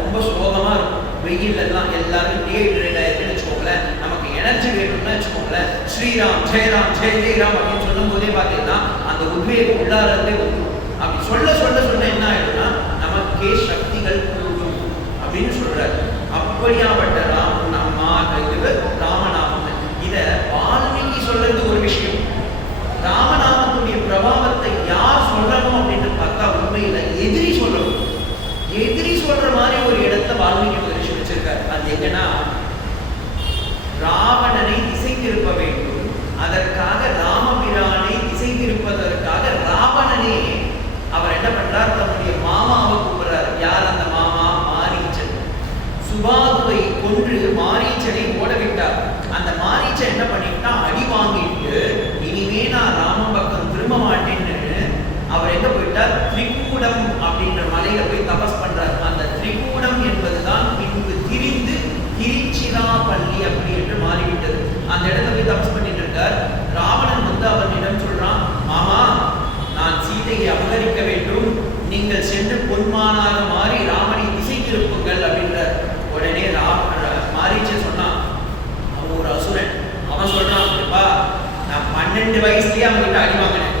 ரொம்ப சோகமா இருக்கும், வெயில் எல்லாம் எல்லாரும் டீஹைட்ரேட் ஆயிருக்குன்னு வச்சுக்கோங்களேன், நமக்கு எனர்ஜி வேணும்னு வச்சுக்கோங்களேன், ஸ்ரீராம் ஜெயராம் ஜெய் ஜெயராம் அப்படின்னு சொல்லும் போதே பார்த்தீங்கன்னா அந்த உத்வேகம் உள்ளாரதே வரும். அப்படி சொல்ல சொல்ல சொல்ல என்ன ஆயிடும்னா நமக்கே சக்திகள் கூடும் அப்படின்னு சொல்றாரு. அப்படியாப்பட்ட ராமநாமம். இத வால்மீகி சொல்றது ஒரு விஷயம். ராமநாமத்துடைய பிரபாவத்தை யார் சொல்லணும் அப்படின்னு பார்த்தா உண்மையில எதிரி சொல்லணும். எதிரி சொல்ற மாதிரி ஒரு இடத்துல வால்மீகி மகரிஷி வச்சிருக்காரு. அது எங்கன்னா, ராவணனை திசை திருப்ப வேண்டும், அதற்காக ராமபிரானை திசை திருப்பதற்காக ராவணனே அவர் என்ன பண்றார், தன்னுடைய மாமாவை கூப்பிடுறாரு. யார் அந்த மாமா? மாரீச்சன். சுபாகுவை கொன்று மாரீச்சனை ஓடவிட்டார். அந்த மாரீச்சன் என்ன பண்ணிட்டா, அடி வாங்கிட்டு இனிமே நான் ராம பக்கம் திரும்ப மாட்டேன்னு அவர் எங்க போயிட்டார், திரிகூடம் அப்படின்ற மலையில போய் தபஸ் பண்றார். அந்த திரிகூடம் என்பதுதான் பின்பு திரிந்து திருச்சிராப்பள்ளி அப்படி என்று மாறிவிட்டது. வயசுலயே அவன்கிட்ட அடி வாங்கினேன்.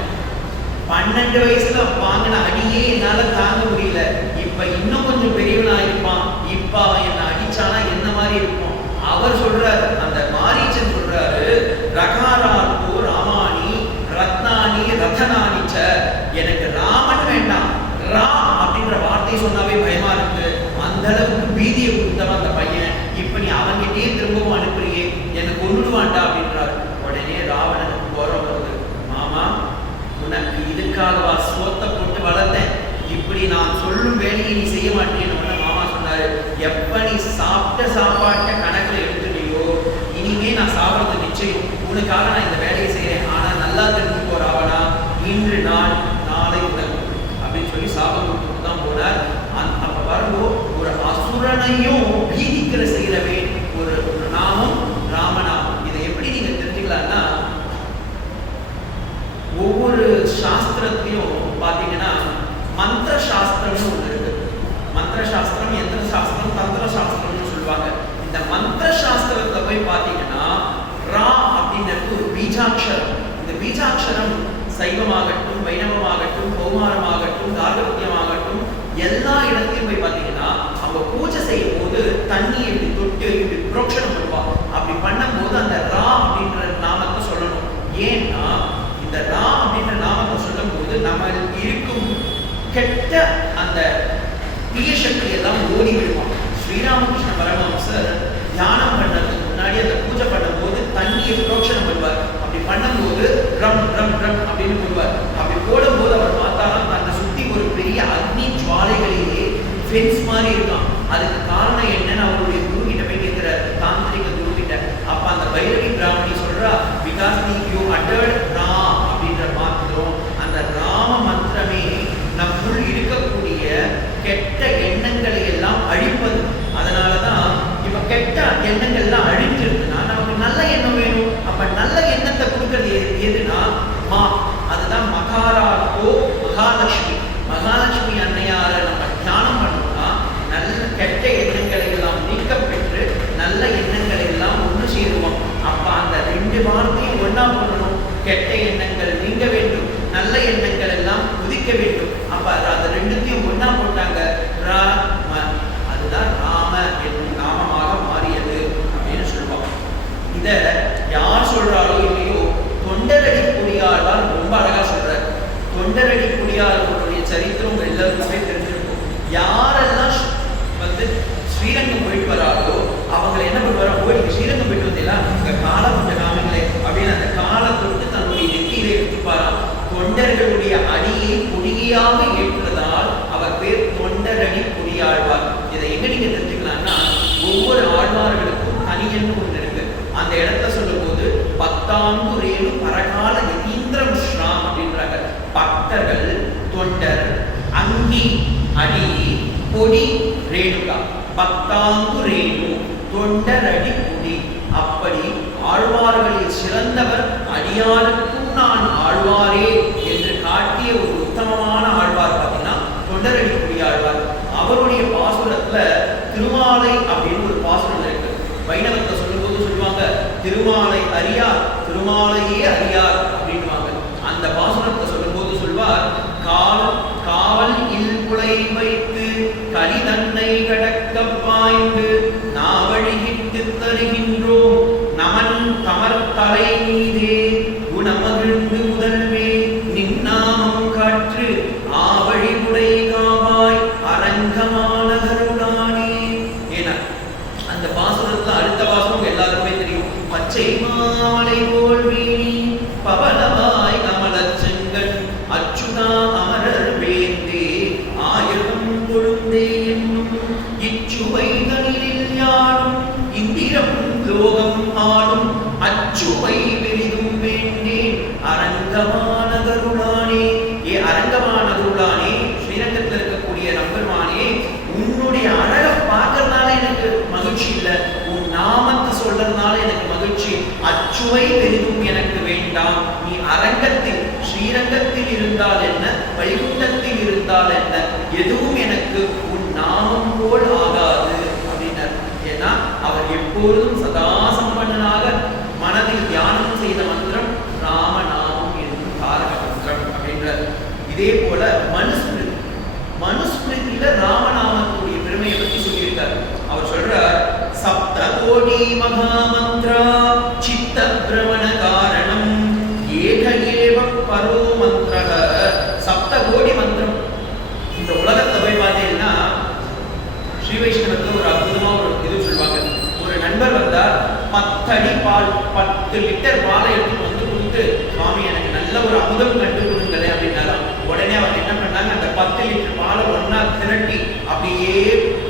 12 வயசுல வாங்கின அடியே என்னால தாங்க முடியல. இப்ப இன்னும் கொஞ்சம் பெரியவனா இருப்பான். இப்ப அவன் என்ன அடிச்சானா என்ன மாதிரி இருக்கும்? அவர் சொல்றாரு, அந்த மாரீச்சன் சொல்றாரு, ரகாரார்கோ ராமானி ரத்னானி ரதனானிச்ச. எனக்கு ராமன் வேண்டாம், ரா அப்படின்ற வார்த்தையை சொன்னாவே பயமா இருக்கு. அந்த அளவுக்கு பீதியை கொடுத்தவன் அந்த பையன். இப்ப நீ அவன்கிட்டயே திரும்பவும் அனுப்புறியே, எனக்கு கொன்னுடுவான்டா அப்படின்றாரு. உடனே ராவணனுக்கு கோரம் வருது. மாமா, உனக்கு இதுக்காகவா சோத்தை போட்டு வளர்த்தேன்? இப்படி நான் சொல்லும் வேலையை நீ செய்ய மாட்டேன்னு மாமா சொன்னாரு. எப்ப நீ சாப்பிட்ட சாப்பாட்ட கணக்குல எடுத்துட்டியோ, இனிமே நான் சாப்பிடுறது நிச்சயம். உனக்காக நான் இந்த வேலையை செய்யறேன். ஆனா நல்லா தெரிஞ்சுக்கோ ராவணா, இன்று நான் நாளை உனக்கு அப்படின்னு சொல்லி சாபம் கொடுத்துட்டு தான் போனார். அப்ப பாருங்க, ஒரு அசுரனையும் பீதிக்கிற செய்யறவே ஒரு நாமம் ராமநாமம். இதை எப்படி நீங்க தெரிஞ்சுக்கலாம்னா, ஒவ்வொரு சாஸ்திரத்தையும் பாத்தீங்கன்னா மந்திர சாஸ்திரம்னு ஒன்று இருக்கு. மந்திர சாஸ்திரம், யந்திர சாஸ்திரம், தந்திர சாஸ்திரம்னு சொல்லுவாங்க. இந்த மந்திர சாஸ்திரத்தை போய் பாத்தீங்கன்னா ரா அப்படின்றது ஒரு பீஜாட்சரம். இந்த பீஜாட்சரம் சைவமாகட்டும், வைணவமாகட்டும், கௌமாரமாகட்டும், தார்கத்தியமாகட்டும், எல்லா இடத்தையும் போய் பார்த்தீங்கன்னா அவங்க பூஜை செய்யும் போது தண்ணி இப்படி தொட்டு இப்படி புரோக்ஷனம் பண்ணுவாங்க. அப்படி பண்ணும்போது அந்த ரா அப்படின்ற நாமத்தை சொல்லணும். ஏன்னா இந்த ரா அப்படின்ற நாமத்தை சொல்லும் போது நம்ம இருக்கும் கெட்ட அந்த தீய சக்தி எல்லாம் ஓடி விடுவான். ஸ்ரீராமகிருஷ்ண பரமஹம்சர் தியானம் பண்ணதுக்கு முன்னாடி அந்த பூஜை பண்ணும்போது தண்ணியை புரோக்ஷனம் பண்ணுவார். அப்படி பண்ணும்போது ரம் ரம் ரம் அப்படின்னு போடுவார். அப்படி போடும்போது அவர் பார்த்தாலும் அந்த சுத்தி ஒரு பெரிய அக்னி ஜுவாலைகளிலே ஃபென்ஸ் மாதிரி இருக்கான். அதுக்கு காரணம் என்னன்னு அவருடைய குரு கிட்ட போய் கேட்கிறார், தாந்திரிக குரு கிட்ட. அப்ப அந்த பைரவி பிராமணி சொல்றா, பிகாஸ் யூ அட்டர்ட் ராம் அப்படின்ற மாத்திரம் அந்த ராம மந்திரமே நம்முள் இருக்கக்கூடிய கெட்ட எண்ணங்களை எல்லாம் அழிப்பது. அதனாலதான் இப்ப கெட்ட எண்ணங்கள் எல்லாம் அழிஞ்சிருக்குன்னா நமக்கு நல்ல எண்ணம் வேணும். அப்ப நல்ல எண்ணத்தை கொடுக்கறது எதுனா மா, அதுதான் மகாராகோ மகாலட்சுமி. மகாலட்சுமி அன்னையார நம்ம தியானம் பண்ணோம்னா நல்ல கெட்ட எண்ணங்களை எல்லாம் நீக்கம் பெற்று நல்ல எண்ணங்களை எல்லாம் ஒன்று சேருவோம். அப்ப அந்த ரெண்டு வார்த்தையும் ஒன்னா பண்ணணும். கெட்ட எண்ணங்கள் நீங்க வேண்டும், நல்ல எண்ணங்கள் எல்லாம் உதிக்க வேண்டும். அப்ப அது ரெண்டுத்தையும் ஒன்னா போட்டாங்க, ராம. அதுதான் ராம என்னும் நாமமாக மாறியது அப்படின்னு சொல்லுவோம். இத யார் சொல்றாரோ இல்லையோ, தொண்டரடி குடியாழ்வார் ரொம்ப அழகா சொல்றார். தொண்டரடி குடியாழ்வாருடைய சரித்திரம் எல்லாருக்குமே தெரிஞ்சிருக்கும். யாரெல்லாம் ஸ்ரீரங்கம் போயிட்டு வராரோ அவங்க என்ன பண்ணுவாரோ, போயிட்டு ஸ்ரீரங்கம் போயிட்டு வந்தீங்களா, உங்க காலை கொஞ்சம் காமிங்களே அப்படின்னு அந்த காலை தொட்டு தன்னுடைய நெத்தியில எடுத்துப்பாராம். தொண்டர்களுடைய அடியை கொடியாக ஏற்றுவதால் அவர் பேர் தொண்டரடி குடியாழ்வார். இதை எங்க நீங்க தெரிஞ்சுக்கலாம்னா, ஒவ்வொரு ஆழ்வார்களுக்கும் தனியன்னு ஒன்று இருக்கு. அந்த இடத்த சொல்லும் போது பத்தாங்கு ரேணு பரகால யதீந்திர மிஸ்ராம் அப்படின்றாங்க. பக்தர்கள், தொண்டர், அங்கி அடி, கொடி ரேணுகா, பத்தாங்கு ரேணு, தொண்டரடி கொடி. அப்படி ஆழ்வார்களில் சிறந்தவர் அடியாருக்கும் நான் ஆழ்வாரே என்று காட்டிய ஒரு உத்தமமான ஆழ்வார் பார்த்தீங்கன்னா தொண்டரடி கொடி ஆழ்வார். அவருடைய பாசுரத்துல திருமாலை அப்படின்னு ஒரு பாசுரம் இருக்கு. வைணவத்தை சொல்லும்போது சொல்லுவாங்க, திருமாலை அறியார், திருமாலையே அறியார் அப்படின்வாங்க. அந்த பாசுரத்தை சொல்லும்போது சொல்வார், காவல் இல் புலை வைத்து கலிதன்னை கடக்க பாய்ந்து நாவழிகிட்டு தருகின்றோம் நமன் கமர் தலை மீதே குணமகிழ்ந்து முதல்வே நின்னாமம் காற்று ஆவழி உடை காவாய் அரங்கமான கருணானே. ஏன்னா அந்த பாசுரத்துல அடுத்த பாசுரம் எல்லாருக்குமே தெரியும். பச்சை மாலை போல் வீணி பவளவாய் கமலச் செங்கன் அச்சுதா அமரர் வேந்தே ஆயிரம் கொழுந்தே என்னும் இச்சுவை தனிலில் யாரும் இந்திரம் லோகம் ஆளும் அச்சுவை பெரிதும் வேண்டேன் அரங்கமான கருளானே. ஏ அரங்கமான கருளானே, ஸ்ரீரங்கத்தில் இருக்கக்கூடிய நம்பெருமானே, உன்னுடைய அழகை பார்க்கறதுனால எனக்கு மகிழ்ச்சி இல்லை, உன் நாமத்தை சொல்றதுனால எனக்கு மகிழ்ச்சி. அச்சுவை பெரிதும் எனக்கு வேண்டாம். நீ அரங்கத்தில் ஸ்ரீரங்கத்தில் இருந்தால் என்ன, வைகுண்டத்தில் இருந்தால் என்ன, எதுவும் எனக்கு உன் நாமம் போல் ஆகாது அப்படின்னார். ஏன்னா அவர் எப்பொழுதும் சதா சம்பன்னனாக மனதில் தியானம் செய்த மந்திரம் ராமநாமம். சப்தகோடி மகாமந்திரா சித்த பிரமண காரணம் ஏக ஏவ பரோ மந்திரः. சப்தகோடி மந்திரம். இந்த உலகத்தை போய் பார்த்தீங்கன்னா ஸ்ரீ வைஷ்ணவத்துல ஒரு அற்புதமா ஒரு இது சொல்லுவாங்க. ஒரு நண்பர் வந்தா 10 அடி பால் 10 லிட்டர் பாலை எடுத்து வந்து கொடுத்து, சுவாமி எனக்கு நல்ல ஒரு அமுதம் கண்டு கொடுங்களேன் அப்படின்னாலும், உடனே அவர் என்ன பண்ணாங்க, அந்த 10 லிட்டர் பாலை ஒன்னா திரட்டி அப்படியே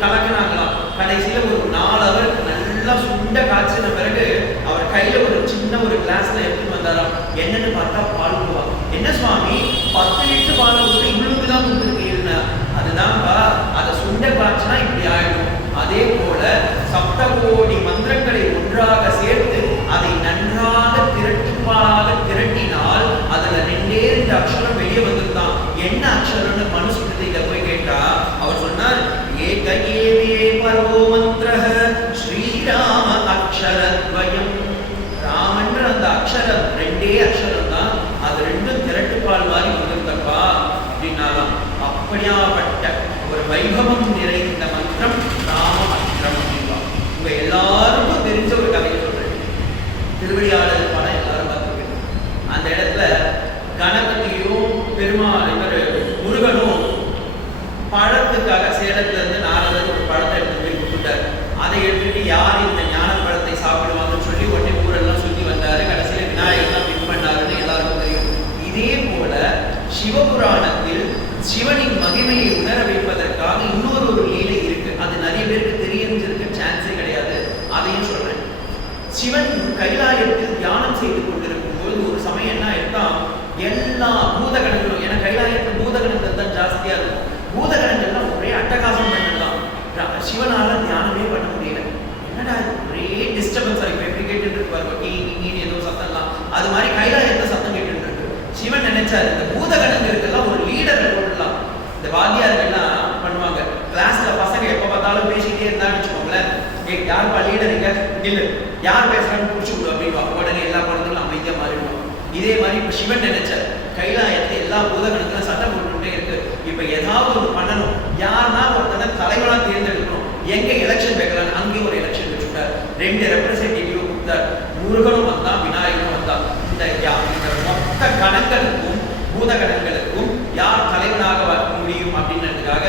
கலக்கினாங்களாம். கடைசியில ஒரு 4 ஹவருக்கு நல்லா சுண்ட காய்ச்சின பிறகு அவர் கையில ஒரு சின்ன ஒரு கிளாஸ்ல எடுத்துட்டு வந்தாராம். என்னன்னு பார்த்தா பால் பூவா. என்ன சுவாமி 10 லிட்டர் பாலை கொடுத்து இவ்வளவுக்கு தான் கொடுத்துருக்கீங்கன்னா, அதுதான்ப்பா அதை சுண்ட காய்ச்சினா இப்படி ஆயிடும். அதே போல சப்தகோடி மந்திரங்களை ஒன்றாக சேர்த்து அதை நன்றாக திரட்டினால் அதுல 2 அக்ஷரம் வெளியே வந்திருந்தான். என்ன அக்ஷரம்னு மனுஸ்மிருதியில போய் கேட்டா அவர் சொன்னார், ஏக ஏவே பரோ மந்திரः ஸ்ரீராம அக்ஷரத்வயம். ராமன்ற அந்த அக்ஷரம் 2 அக்ஷரம் தான், அது 2 திரட்டுப்பால் மாதிரி வந்திருந்தப்பா அப்படின்னாலாம். அப்படியாப்பட்ட ஒரு வைபவம் நிறைந்த மந்திரம் ராம மந்திரம் அப்படின்பா. உங்க எல்லாருக்கும் தெரிஞ்ச ஒரு கதையை சொல்றேன். திருவிளையாடல் படம் எல்லாரும் பார்த்துருக்கேன். அந்த இடத்துல கணபதியும் பெருமாள் இவர் முருகனும் பழத்துக்காக சேலத்துல இருந்து நாரதர் ஒரு பழத்தை எடுத்து போய் கொடுத்துட்டார். அதை எடுத்துட்டு யார் இந்த ஞான பழத்தை சாப்பிடுவாங்கன்னு சொல்லி உடனே ஊரெல்லாம் சுத்தி வந்தாரு. கடைசியில விநாயகர் தான் வின் பண்ணாருன்னு எல்லாருக்கும் தெரியும். இதே போல சிவபுராணத்தில் சிவனின் மகிமையை உணர வைப்பதற்காக இன்னொரு லீலை இருக்கு. அது நிறைய பேருக்கு தெரிஞ்சிருக்க சான்ஸே கிடையாது. அதையும் சொல்றேன். சிவன் கைலாயத்தில் தியானம் செய்து கொண்டிருக்கும் போது ஒரு சமயம் என்ன ஆயிட்டா, எல்லா பூதகணங்களும், ஏன்னா கைலாயத்தில் பூதகணங்கள் தான் ஜாஸ்தியா இருக்கும், பூதகணங்கள்லாம் ஒரே அட்டகாசம் பண்ணலாம். சிவனால தியானமே பண்ண முடியல. என்னடா ஒரே டிஸ்டர்பன்ஸ் ஆகி எப்படி கேட்டு இருப்பாரு, ஏதோ சத்தம்லாம். அது மாதிரி கைலாயத்தை சத்தம் கேட்டு இருக்கு. சிவன் நினைச்சாரு, இந்த பூதகணங்களுக்கெல்லாம் ஒரு லீடரை போடலாம். இந்த வாத்தியார்கள்லாம் பண்ணுவாங்க, கிளாஸ்ல பசங்க எப்ப பார்த்தாலும் பேசிக்கிட்டே இருந்தான்னு வச்சுக்கோங்களேன், யாருப்பா லீடர் இங்க இல்ல, யார் பேசுறான்னு புடிச்சு விடு அப்படின்வா. உடனே எல்லா குழந்தைகளும் அமைதியா மாறிடுவாங்க. இதே மாதிரி இப்ப சிவன் நினைச்சார், கைலாயத்தை எல்லா பூதகணங்களும் சட்டம் போட்டுட்டே இருக்கு, இப்ப ஏதாவது ஒரு பண்ணணும், யாருன்னா ஒருத்தனை தலைவனா தேர்ந்தெடுக்கணும், எங்க எலெக்ஷன் வைக்கலாம், அங்கேயும் ஒரு எலெக்ஷன் வச்சுட்டார். 2 ரெப்ரசன்டேட்டிவ் கொடுத்தார். முருகனும் வந்தான், விநாயகனும் வந்தான். இந்த மொத்த கணங்களுக்கும் பூதகணங்களுக்கும் யார் தலைவனாக முடியும் அப்படின்றதுக்காக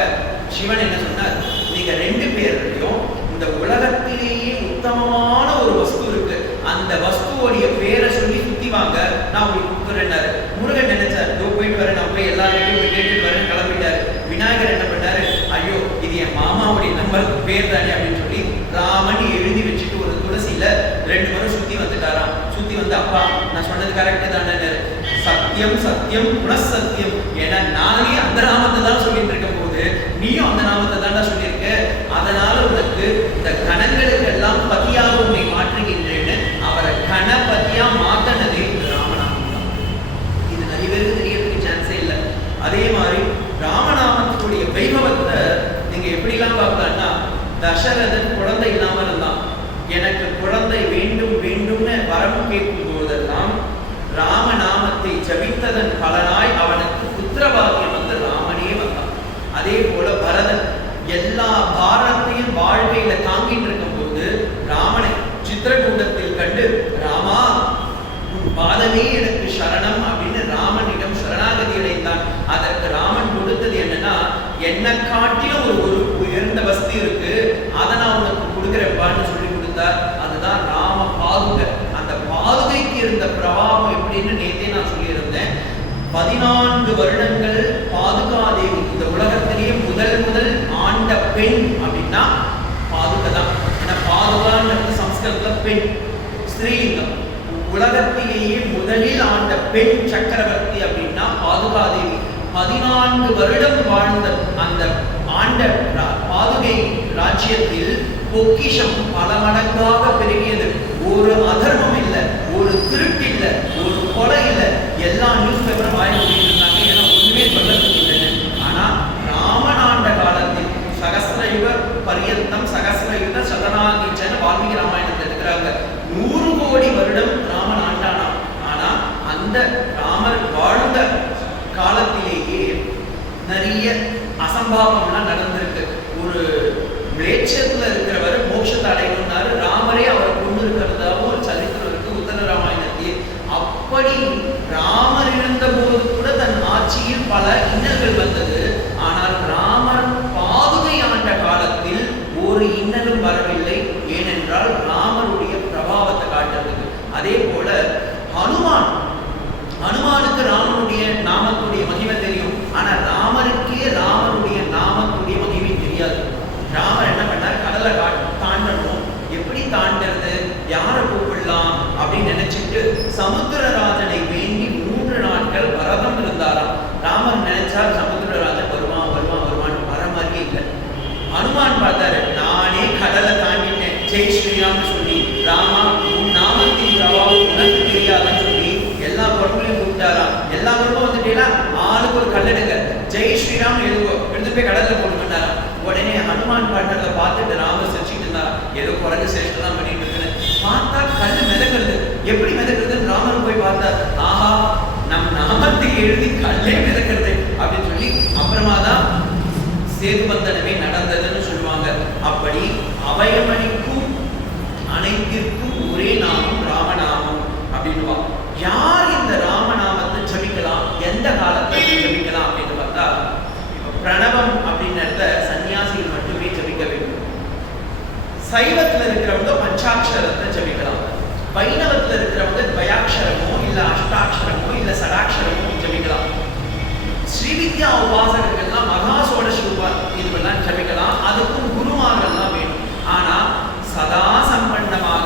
சிவன் என்ன சொன்னார், நீங்க 2 பேரையும் இந்த உலகத்திலேயே உத்தமமான ஒரு வஸ்து இருக்கு, அந்த வஸ்துவோடைய பேரை சொல்லி சுத்தி வாங்க, நான் உங்களுக்கு கொடுத்துறேன்னாரு. முருகன் நினைச்சார், போயிட்டு வரேன், நான் போய் எல்லாருக்கும் போய் கேட்டுட்டு வரேன், கிளம்பிட்டாரு. விநாயகர் என்ன பண்ணாரு, ஐயோ இது என் மாமாவுடைய நம்பருக்கு பேர் தானே அப்படின்னு சொல்லி ராமன் எழுதி வச்சுட்டு ஒரு துளசியில 2 முறை சுத்தி வந்துட்டாராம். சுத்தி வந்து, அப்பா நான் சொன்னது கரெக்ட் தானே, சத்தியம் சத்தியம் புனசத்தியம், ஏன்னா நானே அந்த நாமத்தை தான் சொல்லிட்டு இருக்கும் போது நீயும் அந்த நாமத்தை தானே சொல்லியிருக்க, அதனால உனக்கு இந்த கணங்களுக்கெல்லாம் பதியாக உன்னை மாற்றுகின்றேன்னு அவரை கணபதியா மாத்தனதே ராமநாமம் தான். இது நிறைய பேருக்கு தெரியறதுக்கு சான்ஸே இல்லை. அதே மாதிரி ராமநாமத்துடைய வைபவத்தை நீங்க எப்படிலாம் பார்க்கலாம்னா, தசரதன் குழந்தை இல்லாம இருந்தான், எனக்கு குழந்தை வேண்டும் வேண்டும்னு வரம் கேட்கும் போதெல்லாம் ராமநாமத்தை ஜபித்ததன் பலனாய் அவனுக்கு புத்திரபாகியம் வந்து ராமனே வந்தான். அதே போல பரதன் எல்லா பாரத்தையும் வாழ்க்கையில தாங்கிட்டு இருக்கும் போது ராமனை சித்திரகூடத்தில் கண்டு, ராமா உன் பாதமே எனக்கு சரணம் அப்படின்னு ராமனிடம் சரணாகதி அடைந்தான். அதற்கு ராமன் கொடுத்தது என்னன்னா, என்னை காட்டிலும் ஒரு உயர்ந்த வஸ்து இருக்கு, அதை நான் உனக்கு கொடுக்குறேன்பான்னு சொல்லி கொடுத்தார். அதுதான் ராம பாதுகை. அந்த பாதுகைக்கு இருந்த பிரபாவம் எப்படின்னு நேத்தே நான் சொல்லியிருந்தேன். 14 வருடங்கள் பாதுகாதேவி இந்த உலகத்திலேயே முதல் ஆண்ட பெண் அப்படின்னா பாதுகை தான். ஏன்னா பாதுகான்றது சம்ஸ்கிருதத்துல பெண், ஸ்ரீலிங்கம். உலகத்திலேயே முதலில் ஆண்ட பெண் சக்கரவர்த்தி அப்படின்னா பாதுகாதேவி. 14 வருடம் வாழ்ந்த அந்த ஆண்ட பாதுகை ராஜ்யத்தில் பொக்கிஷம் பல மடங்காக பெருகியது. ஒரு அதர்மம் இல்லை, ஒரு திருட்டு இல்லை, ஒரு கொலை இல்லை. எல்லா நியூஸ் பேப்பரும் வாங்கிட்டு இருந்தாங்க, ஏன்னா ஒண்ணுமே சொல்லறதுக்கு இல்லைன்னு. ஆனா ராமன் ஆண்ட காலத்தில் சகஸ்ரயுக பரியந்தம் சகஸ்ரயுக சதனாகிச்சன்னு வால்மீகி ராமாயணத்தை எடுக்கிறாங்க. 100 கோடி வருடம் ராமன் ஆண்டானா. ஆனா அந்த ராமர் வாழ்ந்த காலத்திலேயே நிறைய அசம்பாவம்லாம் நடந்திருக்கு. ஒரு விளேச்சத்துல இருக்கிறவர் மோட்சத்தை அடையணும்னாரு, ராமரே தாண்டறது, யாரை கூப்பிடலாம் அப்படின்னு நினைச்சிட்டு சமுத்திரராஜனை வேண்டி 3 நாட்கள் விரதம் இருந்தாராம். ராமர் நினைச்சார் சமுத்திரராஜன் வருவான் வருவான் வருவான்னு, வர மாதிரியே இல்லை. ஹனுமான் பார்த்தாரு, நானே கடலை தாண்டிட்டேன், ஜெய் ஸ்ரீராம்னு சொல்லி, ராமா உன் நாமத்தின் பிரபாவம் உனக்கு தெரியாதுன்னு சொல்லி எல்லா பொருளையும் கூப்பிட்டாராம். எல்லா பொருளும் வந்துட்டீங்களா, ஆளுக்கு ஒரு கல்லெடுங்க, ஜெய் ஸ்ரீராம் எழுதுவோ, எடுத்து போய் கடல்ல போட்டுக்கிட்டாராம். உடனே ஹனுமான் பாடுறத பார்த்துட்டு ராமர் சிரிச்சுட்டு இருந்தாரா, ஏதோ குறைஞ்ச சேஷ்டம் தான் பண்ணிட்டு இருக்குன்னு பார்த்தா கல்லு மிதக்கிறது. எப்படி மிதக்கிறதுன்னு ராமர் போய் பார்த்தா, ஆஹா நம் நாமத்தை எழுதி கல்லே மிதக்கிறது அப்படின்னு சொல்லி அப்புறமா தான் சேதுபந்தனமே நடந்ததுன்னு சொல்லுவாங்க. அப்படி அபயமளிக்கும் அனைத்திற்கும் ஒரே நாமம் ராமநாமம் அப்படின்னுவா. யார் இந்த ராமநாமத்தை ஜபிக்கலாம், எந்த காலத்துல ஜபிக்கலாம் அப்படின்னு பார்த்தா, இப்ப பிரணவம் அப்படின்றத சன்னியாசிகள் மட்டுமே ஜபிக்க வேண்டும். சைவத்துல இருக்கிறவங்க பஞ்சாட்சரத்தை ஜபிக்கலாம். வைணவத்துல இருக்கிறவங்க துவயாட்சரமோ இல்ல அஷ்டாட்சரமோ இல்ல சடாட்சரமோ ஜபிக்கலாம். ஸ்ரீவித்யா உபாசகர்கள்லாம் மகா சோடச இதுவெல்லாம் ஜபிக்கலாம். அதுக்கும் குருமார்கள்லாம் வேணும். ஆனா சதா சம்பன்னமாக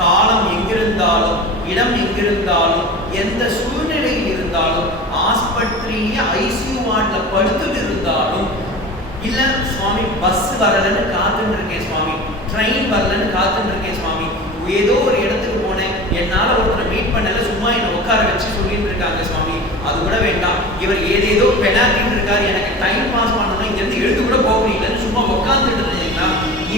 காலம் எங்கிருந்தாலும் இடம் எங்கிருந்தாலும் எந்த சூழ்நிலையில் இருந்தாலும் ஆஸ்பத்திரியில ஐசியூ வார்டுல படுத்துட்டு இருந்தாலும், இல்ல சுவாமி பஸ் வரலன்னு காத்துட்டு இருக்கேன் சுவாமி, ட்ரெயின் வரலன்னு காத்துட்டு இருக்கேன் சுவாமி, ஏதோ ஒரு இடத்துக்கு போனேன், என்னால ஒருத்தரை மீட் பண்ணல, சும்மா என்னை உட்கார வச்சு சொல்லிட்டு இருக்காங்க சுவாமி, அது கூட வேண்டாம், இவர் ஏதேதோ பெனாத்திட்டு இருக்காரு, எனக்கு டைம் பாஸ் பண்ணணும், இங்க இருந்து எழுத்து கூட போக முடியலன்னு சும்மா உட்காந்துட்டு இருந்தீங்கன்னா,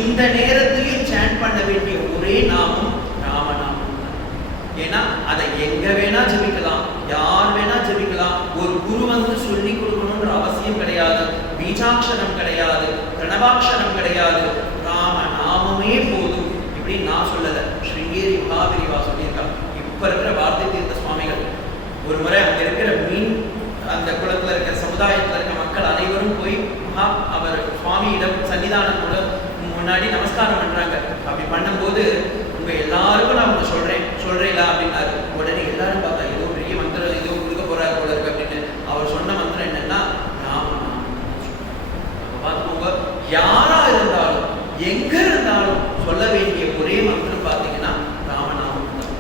இந்த நேரத்திலையும் சேன் பண்ண வேண்டிய ஒரே நாமம் ராமநாமம். ஏன்னா அதை எங்க வேணா ஜபிக்கலாம், யார் வேணா ஜபிக்கலாம். ஒரு குரு வந்து சொல்லி கொடுக்கணும்ன்ற அவசியம் கிடையாது, பீஜாட்சரம் கிடையாது, பிரணவாட்சரம் கிடையாது, ராமநாமமே போதும். இப்படி நான் சொல்லல, ஸ்ருங்கேரி மகாபிரிவா சொல்லியிருக்காங்க. இப்ப இருக்கிற வார்த்தை தீர்த்த சுவாமிகள் ஒரு முறை அங்க இருக்கிற மீன் அந்த குளத்துல இருக்கிற சமுதாயத்துல இருக்க மக்கள் அனைவரும் போய் அவர் சுவாமியிடம் சன்னிதானத்தோட முன்னாடி நமஸ்காரம் பண்றாங்க. அப்படி பண்ணும்போது உங்க எல்லாருக்கும் நான் உங்க சொல்றேங்களா அப்படின்னாரு. உடனே எல்லாரும் பார்த்தா ஏதோ பெரிய மந்திரம் ஏதோ கொடுக்க போறாரு போல இருக்கு அப்படின்னு. அவர் சொன்ன மந்திரம் என்னன்னா ராமநாமம். பார்த்துக்கோங்க, யாரா இருந்தாலும் எங்க இருந்தாலும் சொல்ல வேண்டிய ஒரே மந்திரம் பார்த்தீங்கன்னா ராமநாமம் தான்,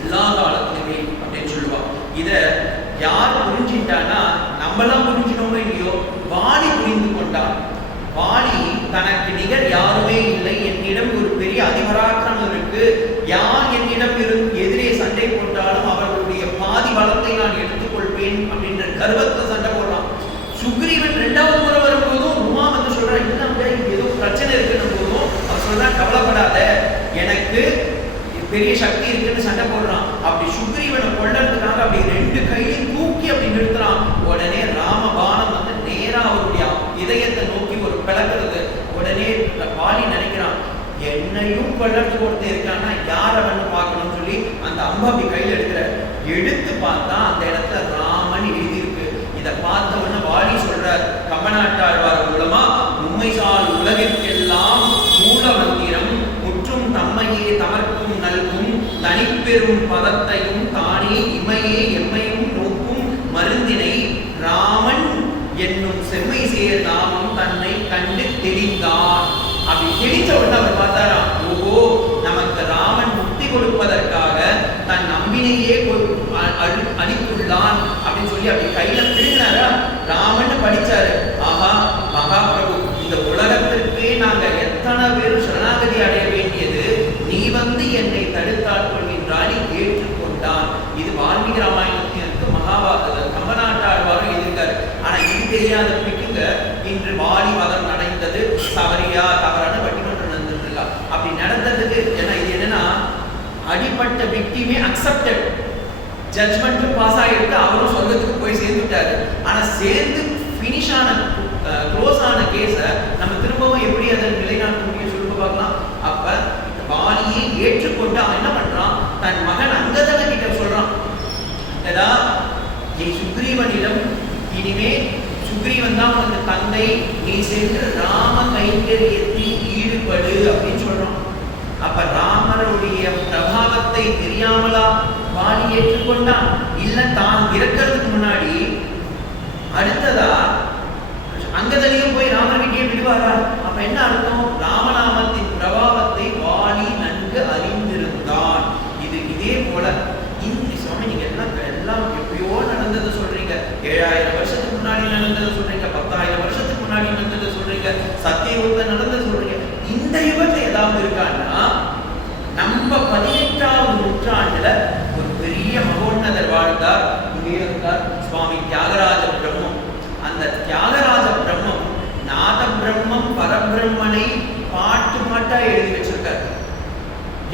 எல்லா காலத்திலுமே அப்படின்னு சொல்லுவாங்க. இத யார் புரிஞ்சிட்டான்னா, நம்மளாம் புரிஞ்சினோமோ இல்லையோ, வாலி புரிந்து கொண்டான். வாலி தனக்கு நிகர் யாருமே இல்லை, என்னிடம் ஒரு பெரிய அதிபராக்கிரமம் இருக்கு, யார் என்னிடம் எதிரே சண்டை போட்டாலும் அவர்களுடைய பாதி பலத்தை நான் எடுத்துக்கொள்வேன் அப்படின்ற கர்வத்தை சண்டை போடுறான். சுக்ரீவன் 2வது முறை வரும்போதும் உமா வந்து சொல்றான், இல்லை ஏதோ பிரச்சனை இருக்குன்னு போதும் அவர் சொல்றான், கவலைப்படாத, எனக்கு பெரிய சக்தி இருக்குன்னு சண்டை போடுறான். அப்படி சுக்ரீவனை கொல்றதுக்காக அப்படி 2 கையும் தூக்கி அப்படி நிறுத்துறான். உடனே ராமபானம் வந்து நேரா அவருடைய இதயத்தை நோக்கி ஒரு பிளக்கிறது. உடனே வாலி நினைக்கிறான், என்னையும் கொல்றதுக்கு ஒருத்தர் இருக்கான்னா யாரை வந்து பார்க்கணும்னு சொல்லி அந்த அம்பு அப்படி கையில் எடுத்து பார்த்தா அந்த இடத்துல ராமன் எழுதியிருக்கு. இதை பார்த்த உடனே வாலி சொல்றார், கம்பநாட்டாழ்வார் மூலமா, உண்மைசால் உலகிற்கெல்லாம் மூல மந்திரம் முற்றும் தம்மையே தமர்க்கும் நல்கும் தனிப்பெரும் பதத்தையும் தானே இமையே எம்மையும் நோக்கும் மருந்தினை ராமன் என்னும் செம்மை சேர் நாமம் தன்னை கண்டு தெளிந்தான். அப்படி தெளிச்ச உடனே அவர் பார்த்தாராம், ஓஹோ நமக்கு ராமன் முக்தி கொடுப்பதற்காக தன் நம்பினையே அளித்துள்ளான் அப்படின்னு சொல்லி அப்படி கையில பிடினாரா. ராமன் படிச்சாரு, ஆஹா மகாபிரபு, இந்த உலகத்திற்கே நாங்க எத்தனை பேர் சரணாகதி அடைய வேண்டியது, நீ வந்து என்னை தடுத்தாள் கொள்கின்றாய், ஏற்றுக்கொண்டான். இது வால்மீகி ராமாயணத்திற்கு கம்பநாட்டாழ்வாரும் எதிர்க்காரு. ஆனா இது தெரியாத பிடிக்குங்க, இன்று வாலி மதம் நடந்தது சவரியா தவறான பட்டிமன்றம் நடந்துருக்கா. அப்படி நடந்ததுக்கு ஏன்னா இது என்னன்னா, அடிப்பட்ட விக்டிமே அக்செப்டட், ஜட்ஜ்மெண்ட்டும் பாஸ் ஆகிட்டு அவரும் சொர்க்கத்துக்கு போய் சேர்ந்துட்டாரு. ஆனா சேர்ந்து ஃபினிஷ் ஆன க்ளோஸ் ஆன கேஸை நம்ம திரும்பவும் எப்படி அதை நிலைநாட்ட முடியும் சொல்லுங்க பார்க்கலாம். அப்ப வாலியை ஏற்றுக்கொண்டு அவன் என்ன பண்றான், தன் மகன் அங்கதன கிட்ட சொல்றான், அங்கதா நீ சுக்ரீவனிடம் இனிமே சுக்ரீவன் தான் உனக்கு தந்தை, நீ சென்று ராம கைங்கரியத்தில் ஈடுபடு அப்படின்னு சொல்றான். அப்ப ராமருடைய பிரபாவத்தை தெரியாமலா வாலி ஏற்றுக்கொண்டான்? இல்ல தான் இறக்கிறதுக்கு முன்னாடி அடுத்ததா அங்கதனையும் போய் ராமர்கிட்டே விடுவாரா? அப்ப என்ன அர்த்தம், ராமநாமத்தின் பிரபாவத்தை வாலி நன்கு வாழ்ந்தார். இங்கே இருந்தார் சுவாமி தியாகராஜ பிரம்மம். அந்த தியாகராஜ பிரம்மம் நாத பிரம்மம் பரபிரம்மனை பாட்டு பாட்டா எழுதி வச்சிருக்காரு.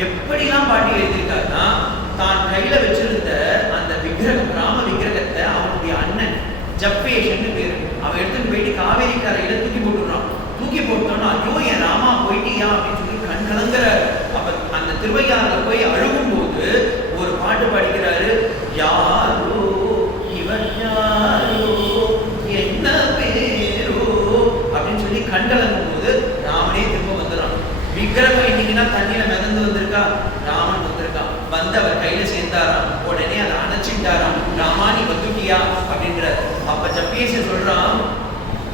எப்படிலாம் பாட்டு எழுதியிருக்காருன்னா, தான் கையில வச்சிருந்த அந்த விக்கிரகம், ராம விக்கிரகத்தை அவனுடைய அண்ணன் ஜப்பேஷன் பேரு, அவன் எடுத்துட்டு போயிட்டு காவேரி கரையில தூக்கி போட்டுறான். தூக்கி போட்டோம்னா, ஐயோ என் ராமா போயிட்டியா அப்படின்னு சொல்லி கண் கலங்குறாரு. அப்ப அந்த திருவையாறுல போய் அழுகும் போது ஒரு பாட்டு பாடிக்கிறாரு. யாரோ இவர் யாரோ என்ன பேரோ அப்படின்னு சொல்லி கண் கலங்கும் போது ராமனே திரும்ப வந்துடுறான். விக்கிரகம் இன்னைக்குன்னா தண்ணியில மிதந்து வந்திருக்கா, ராமன் வந்திருக்கான். வந்து அவர் கையில சேர்ந்தாராம். உடனே அதை அணைச்சிட்டாராம். ராமா நீ வந்துட்டியா அப்படின்ற. அப்ப ஜப்பேச சொல்றான்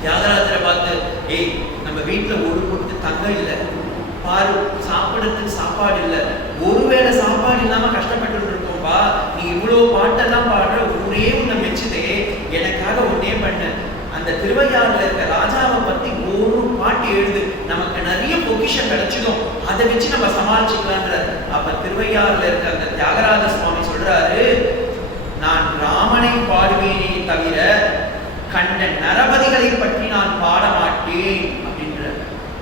தியாகராஜரை பார்த்து, ஏய் நம்ம வீட்டுல ஒரு பொருட்டு தங்கம் இல்லை பாரு, சாப்பிடறதுக்கு சாப்பாடு இல்லை, ஒருவேளை சாப்பாடு இல்லாம கஷ்டப்பட்டு இருக்கோம்பா, நீ இவ்வளவு பாட்டெல்லாம் பாடுற, ஒரே உன்னை மெச்சுதே, எனக்காக ஒன்னே பண்ணு, அந்த திருவையாறுல இருக்க ராஜாவை பத்தி ஒரு பாட்டு எழுது, நமக்கு நிறைய பொக்கிஷம் கிடைச்சதும் அதை வச்சு நம்ம சமாளிச்சுக்கலான்ற. அப்ப திருவையாறுல இருக்க அந்த தியாகராஜ சுவாமி சொல்றாரு, நான் ராமனை பாடுவேனே தவிர கண்ட நரபதிகளை பற்றி நான் பாட மாட்டேன் அப்படின்ற.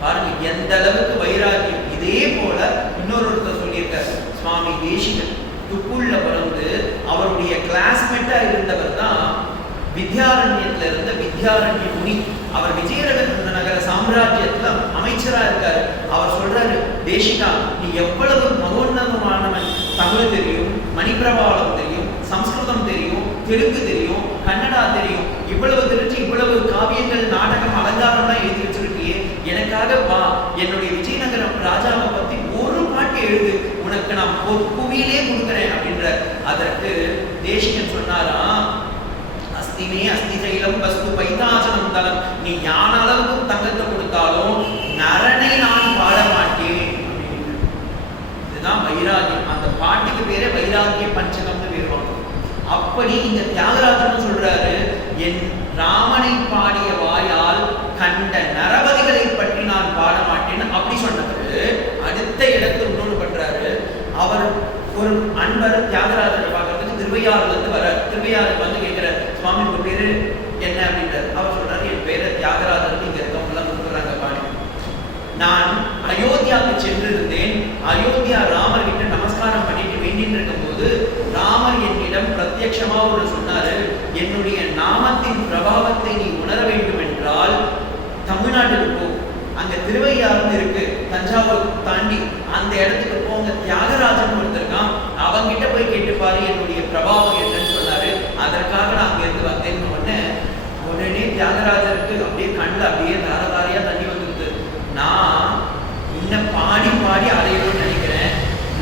பாருங்க எந்த அளவுக்கு வைராக்கியம். இதே போல இன்னொருத்தர் சொல்லியிருக்காரு, சுவாமி தேசிகன் துப்புள்ள பிறந்து அவருடைய கிளாஸ்மேட்டா இருந்தவர் தான் வித்யாரண்யத்துல இருந்த வித்யாரண்ய முனி. அவர் விஜயநகர சாம்ராஜ்யத்துல அமைச்சரா இருக்காரு. அவர் சொல்றாரு, தேசிகா நீ எவ்வளவு மகோன்னதமானவன், தமிழ் தெரியும், மணிப்பிரபாவம் தெரியும், சம்ஸ்கிருதம் தெரியும், தெலுங்கு தெரியும், கன்னடா தெரியும், இவ்வளவு தெரிஞ்சு இவ்வளவு காவியங்கள், நாடகம், அலங்காரம்லாம் எழுதி வச்சிருக்கியே, எனக்காக வா, என்னுடைய விஜயநகரம் ராஜாவை பத்தி ஒரு பாட்டு எழுது, உனக்கு நான் புவியிலே கொடுக்குறேன் அப்படின்ற. அதற்கு தேசிகன் சொன்னாராம், அஸ்திமே அஸ்தி சைலம் வஸ்து பைதாசனம் தலம், நீ ஞான அளவுக்கு தங்கத்தை கொடுத்தாலும் நரனை நான் பாட மாட்டேன். இதுதான் வைராகியம். அந்த பாட்டுக்கு பேரே வைராகிய பஞ்சகம்னு பேருவாங்க. அப்படி இந்த தியாகராஜன் சொல்றாரு, என் ராமனை பாடிய வாயால் கண்ட நரபதிகளை பற்றி நான் பாட மாட்டேன்னு அப்படி சொன்னதுக்கு அடுத்த இடத்துல இன்னொன்று பண்றாரு. அவர் ஒரு அன்பர் தியாகராஜனை பார்க்கறதுக்கு திருவையாறுல இருந்து வர, திருவையாறுக்கு வந்து கேட்கிற, சுவாமி உங்க பேரு என்ன அப்படின்றார். அவர் சொல்றாரு, என் பேரு தியாகராஜன், இங்க இருக்கவங்க எல்லாம் கொடுக்குறாங்க பாடி. நான் அயோத்தியாவுக்கு சென்றிருந்தேன். அயோத்தியா ராமர் கிட்ட நமஸ்காரம் பண்ணிட்டு வேண்டின்னு இருக்கும் போது ராமர் என்னிடம் பிரத்யட்சமா ஒரு சொன்னாரு, என்னுடைய நாமத்தின் பிரபாவத்தை நீ உணர வேண்டும் என்றால் தமிழ்நாட்டுக்கு போ, அங்க திருவையாறு இருக்கு, தஞ்சாவூர் தாண்டி அந்த இடத்துக்கு போங்க, தியாகராஜன் ஒருத்தருக்கான், அவங்கிட்ட போய் கேட்டுப்பாரு என்னுடைய பிரபாவம் என்னன்னு சொன்னாரு. அதற்காக நான் அங்க இருந்து வந்தேன்னு உடனே தியாகராஜருக்கு அப்படியே கண்ணில் அப்படியே தாரதாரியா தண்ணி வந்துருது. நான் இன்னும் பாடி பாடி அலையணும்னு நினைக்கிறேன்.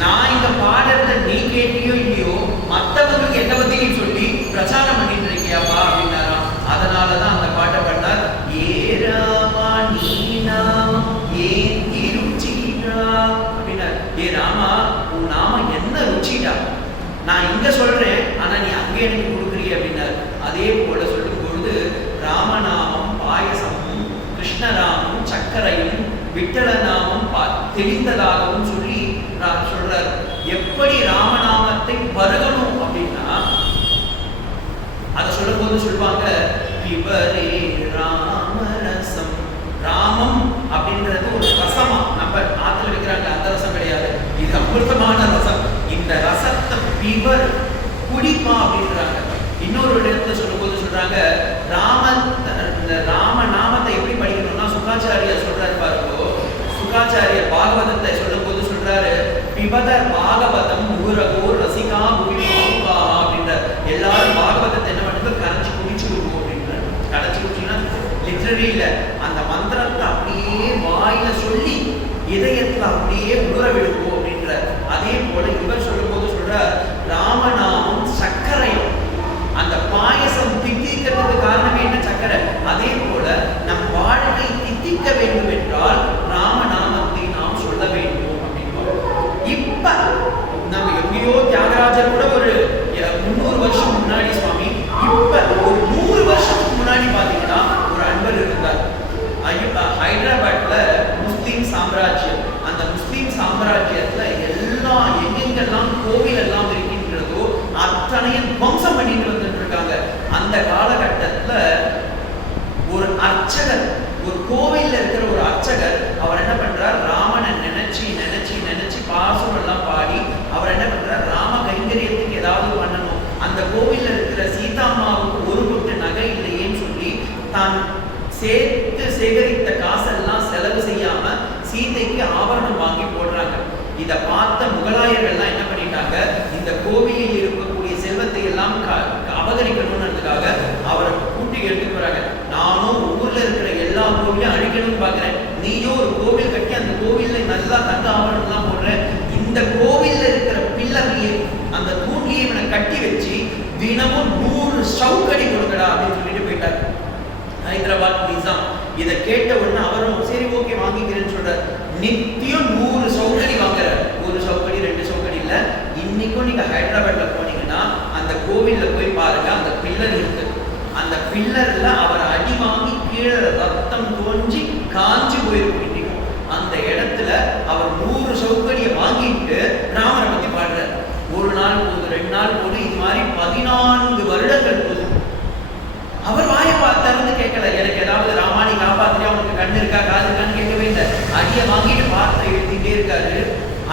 நான் இங்க பாடுறத நீ கேட்டியோ இல்லையோ, மற்றவங்களுக்கு என்ன பத்தி நீ சொல்லி பிரச்சாரம் பண்ணிட்டு இருக்கியாப்பா அப்படின்னாராம். அதனாலதான் அந்த பாட்டை பண்ணார். ஏ ராமா நீ நாமம் ஏன் திருச்சிடா அப்படின்னார். ஏ ராமா உன் நாமம் என்ன ருச்சிடா, நான் இங்க சொல்றேன் ஆனா நீ அங்கே எனக்கு கொடுக்குறீ அப்படின்னார். அதே போல சொல்லும் பொழுது ராமநாமம் பாயசமும், கிருஷ்ணராமம் சக்கரையும், விட்டல நாமம் தெளிந்ததாகவும் சொல்லி சொல்றார். எப்படி ராமநாமத்தை பருகணும் அப்படின்னா, அதை சொல்லும் போது சொல்லுவாங்க, பிபரே ராமரசம். ராமம் அப்படின்றது ஒரு ரசமா, நம்ம ஆத்துல வைக்கிறாங்க அந்த ரசம் கிடையாது, இது அமிர்தமான ரசம். இந்த ரசத்தை பிபர் குடிப்பா அப்படின்றாங்க. இன்னொரு இடத்துல சொல்லும் போது சொல்றாங்க, ராம நாமத்தை எப்படி படிக்கணும்னா, சுகாச்சாரியர் சொல்றாரு பாருங்க, சுகாச்சாரியர் பாகவதத்தை சொல்லும் போது சொல்றாரு, பிபத பாகவதம் ஊரகோ ரசிகா புகிமா அப்படின்ற. எல்லாரும் பாகவதத்தை என்ன பண்ணுறது, கரைச்சி குடிச்சு கொடுக்கும் அப்படின்ற. கரைச்சி குடிச்சுன்னா லிட்டரரி இல்லை, அந்த மந்திரத்தை அப்படியே வாயில சொல்லி இதயத்துல அப்படியே உணர விடுவோம் அப்படின்ற. அதே போல இவர் சொல்லும் போது சொல்ற, ராமநாமம் சர்க்கரையும், அந்த பாயசம் தித்திக்கிறதுக்கு காரணமே என்ன, சக்கரை. அதே போல நம் வாழ்க்கை தித்திக்க வேண்டும் என்றால் ராமநாமத்தை நாம் சொல்ல வேண்டும் அப்படின்னு. இப்ப நம்ம எங்கேயோ தியாகராஜர் கூட ஒரு 300 வருஷம் முன்னாடி சுவாமி, இப்ப ஒரு 100 வருஷத்துக்கு முன்னாடி பாத்தீங்கன்னா ஒரு அன்பர் இருந்தார். ஹைதராபாத்ல முஸ்லீம் சாம்ராஜ்யம். அந்த முஸ்லீம் சாம்ராஜ்யத்துல எல்லாம் எங்கெங்கெல்லாம் கோவில் எல்லாம் இருக்கின்றதோ அத்தனையும் துவம்சம் பண்ணிட்டு வந்துட்டு இருக்காங்க. அந்த காலகட்டத்துல ஒரு அர்ச்சகர், ஒரு கோவில்ல இருக்கிற ஒரு அர்ச்சகர், அவர் என்ன பண்றார், ராமனை நினைச்சு நினைச்சு நினைச்சு பாசுரம் எல்லாம் பாடி அவர் என்ன பண்றார், ராம கைங்கரியத்துக்கு ஏதாவது பண்ணணும், அந்த கோவில்ல இருக்கிற சீதாம்மாவுக்கு ஒரு பொட்டு நகை இல்லையேன்னு சொல்லி தான் சேர்த்து சேகரித்த காசெல்லாம் செலவு செய்யாம சீதைக்கு ஆபரணம் வாங்கி போடுறாங்க. இதை பார்த்த முகலாயர்கள்லாம் என்ன பண்ணிட்டாங்க, இந்த கோவிலில் இருக்கக்கூடிய செல்வத்தை எல்லாம் அபகரிக்கணும்ன்றதுக்காக அவரை கூட்டி எடுத்துட்டு வராங்க. நானும் ஊர்ல இருக்கிற எல்லா கோவிலையும் அழிக்கணும்னு பாக்குறேன், நீயும் ஒரு கோவில் கட்டி அந்த கோவில்ல நல்லா தங்க ஆபரணம் எல்லாம் போடுற, இந்த கோவில்ல இருக்கிற பில்லர்லயே அந்த தூண்லயே இவனை கட்டி வச்சு தினமும் 100 சவுக்கடி கொடுக்கடா அப்படின்னு சொல்லிட்டு போயிட்டார் ஹைதராபாத் நிசாம். இதை கேட்ட உடனே அவரும் சரி ஓகே வாங்கிக்கிறேன்னு சொல்றாரு. நித்தியம் 100 சவுக்கடி வாங்குறாரு. 1 சவுக்கடி 2 சவுக்கடி இல்ல. இன்னைக்கும் நீங்க ஹைதராபாத்ல போனீங்கன்னா அந்த கோவில்ல போய் பாருங்க, அந்த பில்லர் இருக்கு. அந்த பில்லர்ல அவர் அடி வாங்கி கீழே ரத்தம் தோன்றி காஞ்சி போயிருக்கும். அந்த இடத்துல அவர் 100 சவுக்கடியை வாங்கிட்டு ராமரை பத்தி பாடுறார். ஒரு நாள் போது, 2 நாள் போது, இது மாதிரி 14 வருடங்கள் போது. அவர் வாயை திறந்து கேட்கல, எனக்கு ஏதாவது ராமானி காப்பாத்திரியா, அவனுக்கு கண்ணு இருக்கா காது இருக்கான்னு கேட்கவே இல்லை. அடியை வாங்கிட்டு வார்த்தை எழுதிட்டே இருக்காரு.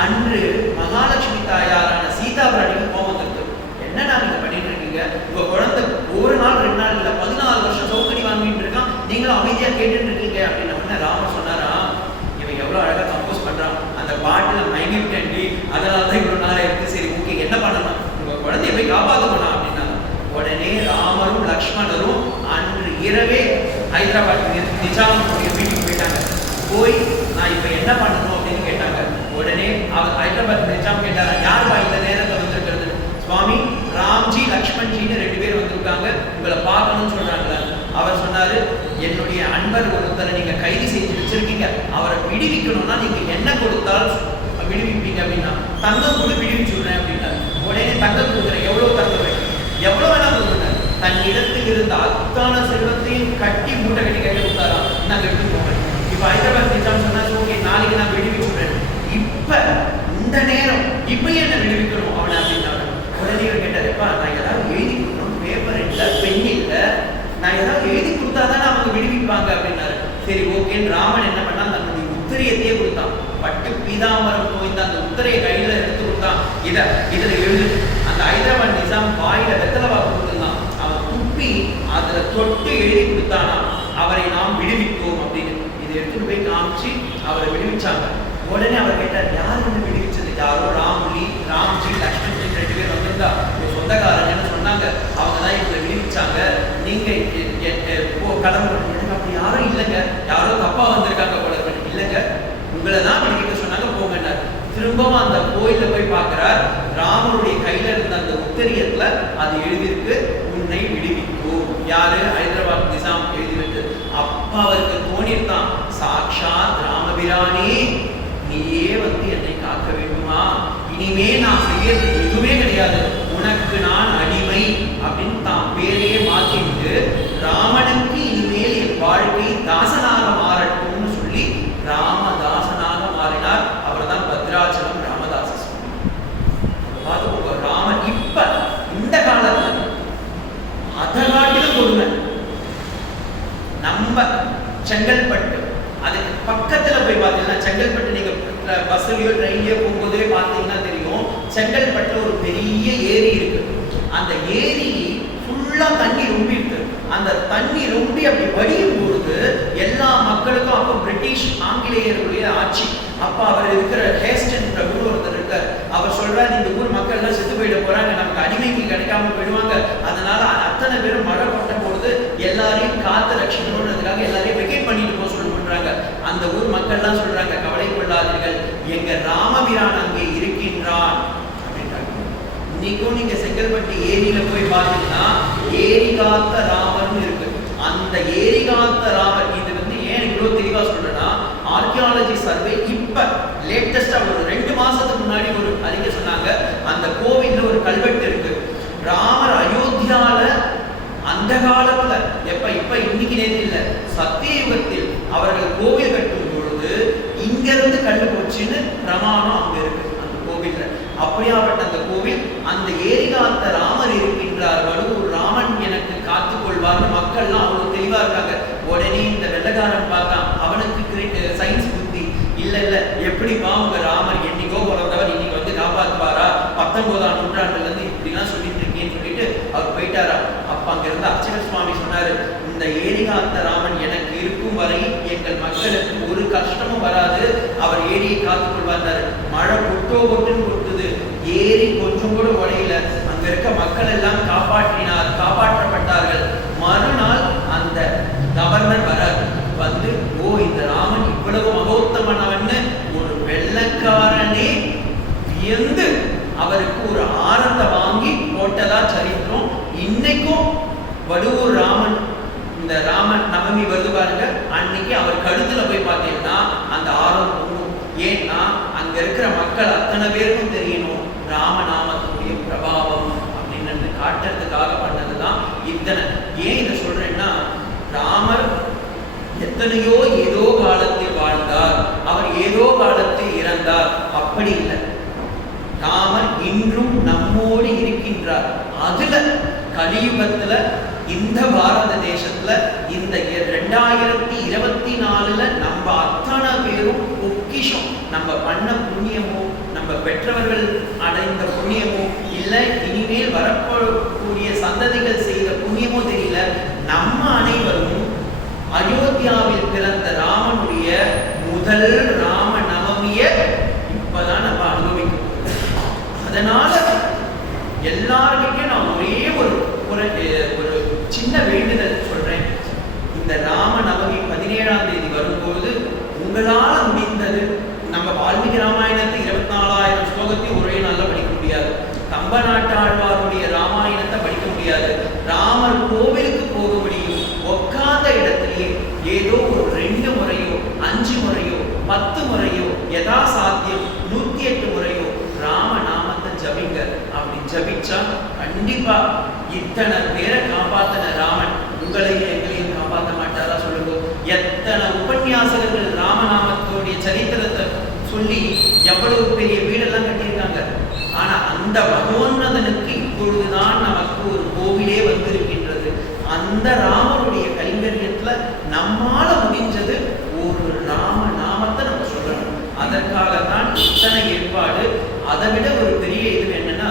அன்று மகாலட்சுமி தாயாரான சீதா பிராட்டிக்கு கோபம் இருக்கு. என்னடா நீங்க பண்ணிட்டு இருக்கீங்க, உங்க குழந்தை ஒரு நாள் 2 நாள் இல்ல 14 வருஷம் சவுக்கடி வாங்கிட்டு இருக்கான், நீங்களும் அமைதியா கேட்டுட்டு இருக்கீங்க அப்படின்னு ராமர் சொன்னாரா, இவன் எவ்வளவு அழகா கம்போஸ் பண்றான், அந்த பாட்டுல மயங்கிட்டேன்டி, அதனாலதான் இவ்வளவு நாள் இருக்கு, சரி ஓகே என்ன பண்ணணும், உங்க குழந்தைய போய் காப்பாத்தணும் அப்படின்னா உடனே ராமரும் லக்ஷ்மணரும் அன்று இரவே ஹைதராபாத் நிஜாமுடைய வீட்டுக்கு போயிட்டாங்க. போய் நான் இப்ப என்ன பண்ணணும் அப்படின்னு கேட்டாங்க. உடனே அவர் ஹைதராபாத் நிஜாம் கேட்டாரா, யாருப்பா இந்த நேரத்தில் வந்திருக்கிறது, சுவாமி ராம்ஜி லக்ஷ்மண்ஜின்னு 2 பேர் வந்திருக்காங்க, உங்களை பார்க்கணும்னு சொல்றாங்களா. அவர் சொன்னாரு, என்னுடைய அன்பர் ஒருத்தரை நீங்க கைது செஞ்சு வச்சிருக்கீங்க, அவரை விடுவிக்கணும்னா நீங்க என்ன கொடுத்தால் விடுவிப்பீங்க அப்படின்னா, தங்கம் கூட விடுவிச்சுடுறேன் அப்படின்னா. உடனே தங்கம் கொடுக்குறேன், எவ்வளவு தங்கம் வேணும், எவ்வளவு வேணா கொடுக்குறேன். தன் இடத்தில் இருந்த அத்தான செல்வத்தையும் கட்டி மூட்டை கட்டி கையில் கொடுத்தாரா, நாங்க எடுத்து போகிறேன். இப்ப ஹைதராபாத் நிஜாம் சொன்னா ஓகே நாளைக்கு நான் விடுவிச்சுடுறேன், இப்ப இந்த நேரம் இப்ப என்ன விடுவிக்கணும் அவனை அப்படின்னாங்க. உடனே கேட்டாருப்பா, நான் ஏதாவது எழுதி கொடுக்கணும், பேப்பர் இல்லை பெண் இல்லை, நான் ஏதாவது எழுதி கொடுத்தாதானே அவங்க விடுவிப்பாங்க அப்படின்னாரு. சரி ஓகேன்னு ராமன் என்ன பண்ணா, தன்னுடைய உத்தரியத்தையே கொடுத்தான். பட்டு பீதாம்பரம் போய்ந்த அந்த உத்தரையை கையில எடுத்து கொடுத்தான். இதுல எழுது. அந்த ஹைதராபாத் நிஜாம் வாயில வெத்தலை வாக்கு கொடுத்துருந்தான். அவன் துப்பி அதுல தொட்டு எழுதி கொடுத்தானா, அவரை நாம் விடுவிப்போம் அப்படின்னு. இதை எடுத்துட்டு போய் காமிச்சு அவரை விடுவிச்சாங்க. உடனே அவர் கேட்டார், யார் வந்து விடுவிச்சது, யாரோ ராம்ஜி லக்ஷ்மண்ஜி 2 பேர் வந்திருந்தா, சொந்தக்காரங்கன்னு சொன்னாங்க, அவங்க தான் இவங்களை விடுவிச்சாங்க, நீங்க கடமை. எனக்கு அப்படி யாரும் இல்லைங்க, யாரோ தப்பா வந்திருக்காங்க போல. இல்லைங்க, உங்களை தான் விடுவிக்க சொன்னாங்க, போங்கன்னார். திரும்பவும் அந்த கோயில போய் பார்க்கிறார், ராமனுடைய கையில இருந்த அந்த உத்தரியத்துல அது எழுதியிருக்கு, உன்னை விடுவிக்கும். யாரு, ஹைதராபாத் நிசாம் எழுதி வைத்து. அப்பா அவருக்கு தோணித்தான், சாக்ஷாத் ராமபிரானே நீயே வந்து என்னை காக்க வேண்டுமா, இனிமே நான் செய்யறது எதுவுமே கிடையாது, உனக்கு நான் அடிமை அப்படின்னு தான் பேரையே மாற்றிட்டு ராமனுக்கு இனிமேல் என் வாழ்க்கை தாசனாக மாறட்டும்னு சொல்லி ராமதாசனாக மாறினார். அவர் தான் பத்ராச்சலம் ராமதாச சுவாமி. பார்த்துக்கோங்க, ராமன் இப்ப இந்த காலத்துல அதை காட்டிலும் கொடுமை. நம்ம செங்கல்பட்டு அதுக்கு பக்கத்துல போய் பார்த்தீங்கன்னா, செங்கல்பட்டு நீங்க பஸ்லயோ ட்ரெயின்லயோ போகும்போதே பார்த்தீங்கன்னா தெரியும், செங்கல்பட்டுல ஒரு பெரிய ஏரி இருக்கு. அந்த ஏரி ஃபுல்லா தண்ணி ரொம்ப இருக்கு. அந்த தண்ணி ரொம்ப அப்படி வடியும் பொழுது எல்லா மக்களுக்கும், அப்போ பிரிட்டிஷ் ஆங்கிலேயருடைய ஆட்சி, அப்ப அவர் இருக்கிற ஹேஸ்டன் பிரபு ஒருத்தர் இருக்கார். அவர் சொல்றாரு, இந்த ஊர் மக்கள் எல்லாம் செத்து போயிட போறாங்க, நமக்கு அடிமைக்கு கிடைக்காம போயிடுவாங்க, அதனால அத்தனை பேரும் மழை கொட்ட பொழுது எல்லாரையும் காத்து ரட்சிக்கணும்ன்றதுக்காக எல்லாரையும் வெக்கேட் பண்ணிட்டு போக சொல்றாங்க. அந்த ஊர் மக்கள் எல்லாம் சொல்றாங்க, கவலை கொள்ளாதீர்கள், எங்க ராமபிரான் அங்கே இருக்கின்றான் அப்படின்றாங்க. இன்னைக்கும் நீங்க செங்கல்பட்டு ஏரியில போய் பார்த்தீங்கன்னா ஏரி காத்த ராமர்னு இருக்கு. அந்த ஏரி காத்த ராமர், இது வந்து ஏன் இவ்வளவு தெளிவா சொல்றேன்னா, ஆர்கியாலஜி சர்வே இப்ப லேட்டஸ்டா ஒரு 2 மாசத்துக்கு முன்னாடி ஒரு அறிக்கை சொன்னாங்க, அந்த கோவில்ல ஒரு கல்வெட்டு இருக்கு. ராமர் அயோத்தியால அந்த காலத்துல இப்ப இன்னைக்கு நேற்று இல்ல, சத்தியயுகத்தில் அவர்கள் கோவில் கட்டும் பொழுது இங்க இருந்து கண்டு போச்சுன்னு பிரமாணம் அங்க இருக்கு அந்த கோவில்ல. அப்படியாப்பட்ட அந்த கோவில், அந்த ஏரி காத்த ராமர் கொட்டோ கொட்டுன்னு கொட்டுது. ஏரி கொஞ்சம் கூட உடையில. அங்க இருக்க மக்கள் எல்லாம் காப்பாற்றப்பட்டார்கள். மறுநாள் அந்த கவர்னர் வரார். வந்து இந்த ராமன் இவ்வளவு மகோத்தமனவன்னு ஒரு வெள்ளக்காரனே வியந்து அவருக்கு ஒரு ஆரத்தை வாங்கி போட்டதா சரித்திரம். இன்னைக்கும் வடுவூர் ராமன், இந்த ராமன் நவமி வருது பாருங்க, அன்னைக்கு அவர் கழுத்துல போய் பார்த்தீங்கன்னா அந்த ஆரம் பொங்கும். ஏன்னா அங்க இருக்கிற மக்கள் அத்தனை பேருக்கும் தெரியணும் ராமநாமத்துடைய பிரபாவம் அப்படின்னு காட்டுறதுக்காக பண்ணதுதான் இத்தனை. ஏன் இதை சொல்றேன்னா, ராமர் எத்தனையோ ஏதோ காலத்தில் வாழ்ந்தார், அவர் ஏதோ காலத்தில் இறந்தார், அப்படி இல்லை. ராமர் இன்றும் நம்மோடு இருக்கின்றார். அதுல கலியுகத்துல இந்த பாரத தேசத்துல இந்த 2024 நம்ம அத்தனை பேரும் பொக்கிஷம். நம்ம பண்ண புண்ணியமோ, நம்ம பெற்றவர்கள் அடைந்த புண்ணியமோ, இல்ல இனிமேல் வரக்கூடிய சந்ததிகள் செய்த புண்ணியமோ தெரியல, நம்ம அனைவரும் அயோத்தியாவில் பிறந்த ராமனுடைய முதல் ராம நவமிய இப்பதான் நம்ம அனுபவிக்க. அதனால எல்லாருக்கும் நான் ஒரே ஒரு சின்ன வேண்டுதல் சொல்றேன். இந்த ராம நவமி 17ஆம் தேதி வரும்போது உங்களால முடிந்தது, நம்ம வால்மீகி ராமாயணத்தை 24,000 ஸ்லோகத்தையும் ஒரே நாள்ல படிக்க முடியாது. கம்ப நாட்டாழ்வாருடைய ராமாயணத்தை படிக்க முடியாது. ராமர் கோவிலுக்கு போக முடியும். உட்கார்ந்த இடத்திலேயே ஏதோ ஒரு 2 முறையோ 5 முறையோ 10 முறையோ யதா சாத்தியம் 108 முறையோ ராமநாமத்தை ஜபிங்க. அப்படி ஜபிச்சா கண்டிப்பா இத்தனை பேரை காப்பாத்தின ராமன் உங்களையும் எங்களையும் காப்பாற்ற மாட்டாரா சொல்லுங்க. எத்தனை உபன்யாசகர்கள் ராமநாமத்தோடைய சரித்திரத்தை சொல்லி எவ்வளவு பெரிய வீடெல்லாம் கட்டியிருக்காங்க. ஆனா அந்த பகவோன்னதனுக்கு இப்பொழுதுதான் நமக்கு ஒரு கோவிலே வந்திருக்கின்றது. அந்த ராமனுடைய கைங்கரியத்துல நம்மால முடிஞ்சது ஒரு ராம நாமத்தை நம்ம சொல்லணும். அதற்காகத்தான் இத்தனை ஏற்பாடு. அதை விட ஒரு பெரிய இது என்னன்னா,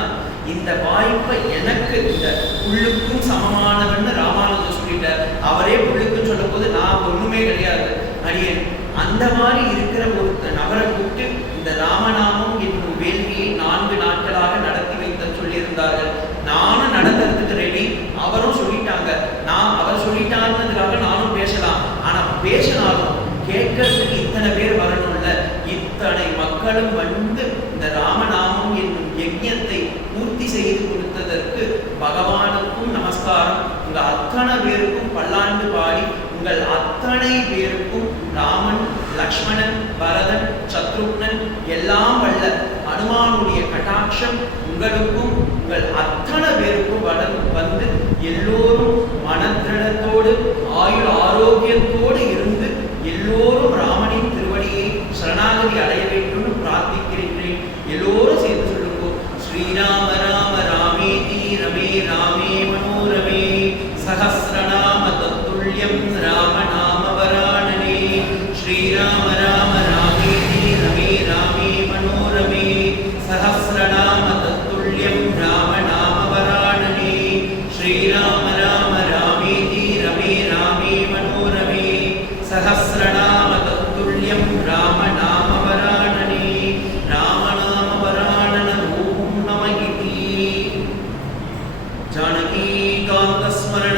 இந்த வாய்ப்பை எனக்கு இந்த புல்லுக்கும் சமமானவன்னு ராமானுஜர் சொல்லிட்டார். அவரே புல்லுக்குன்னு சொல்லும் போது நான் ஒண்ணுமே கிடையாது அடியேன். அந்த மாதிரி இருக்கிற ஒரு நபரை கூப்பிட்டு இந்த ராமநாமம் என்னும் வேள்வியை 4 நாட்களாக நடத்தி வைத்த சொல்லியிருந்தார்கள். நானும் நடத்துறதுக்கு ரெடி. அவரும் சொல்லிட்டாங்க. அவர் சொல்லிட்டாருன்றதுக்காக நானும் பேசலாம். ஆனா பேசினாலும் கேட்கறதுக்கு இத்தனை பேர் வரணும்ல. இத்தனை மக்களும் வந்து இந்த ராமநாமம் என்னும் யஜ்ஞத்தை பூர்த்தி செய்து கொடுத்ததற்கு பகவானுக்கும் நமஸ்காரம். உங்க அத்தனை பேருக்கும் பல்லாண்டு பாடி உங்கள் அத்தனை பேருக்கும் ராமன், லக்ஷ்மணன், பரதன், சத்ருக்னன் எல்லாம் வல்ல அனுமானுடைய கட்டாட்சம் உங்களுக்கும் உங்கள் அத்தனை பேருக்கும் வந்து எல்லோரும் மனதிடத்தோடு ஆயுள் ஆரோக்கியத்தோடு இருந்து எல்லோரும் ராமனின் திருவடியை சரணாகதி அடைய வேண்டும் பிரார்த்திக்கிறேன். எல்லோரும் சேர்ந்து சொல்லுவோம். ஸ்ரீராம ராம ராமேதி ரமே ராமே மனோரமே சஹஸ்ரநாம தத்துல்யம் ராம நாம வராணனே. ஸ்ரீராம ராம ராமேதி ரமே ராமே மனோரமே சஹஸ்ரநாம தத்துல்யம் ராம நாம வராணனே. ஸ்ரீராம ராம ராமேதி ரமே ராமே மனோரமே சஹஸ்ரநாம தத்துல்யம் ராம நாம வராணனே. ராமநாம வராணன ஓம் நம இதி. ஜானகீகாந்த ஸ்மரண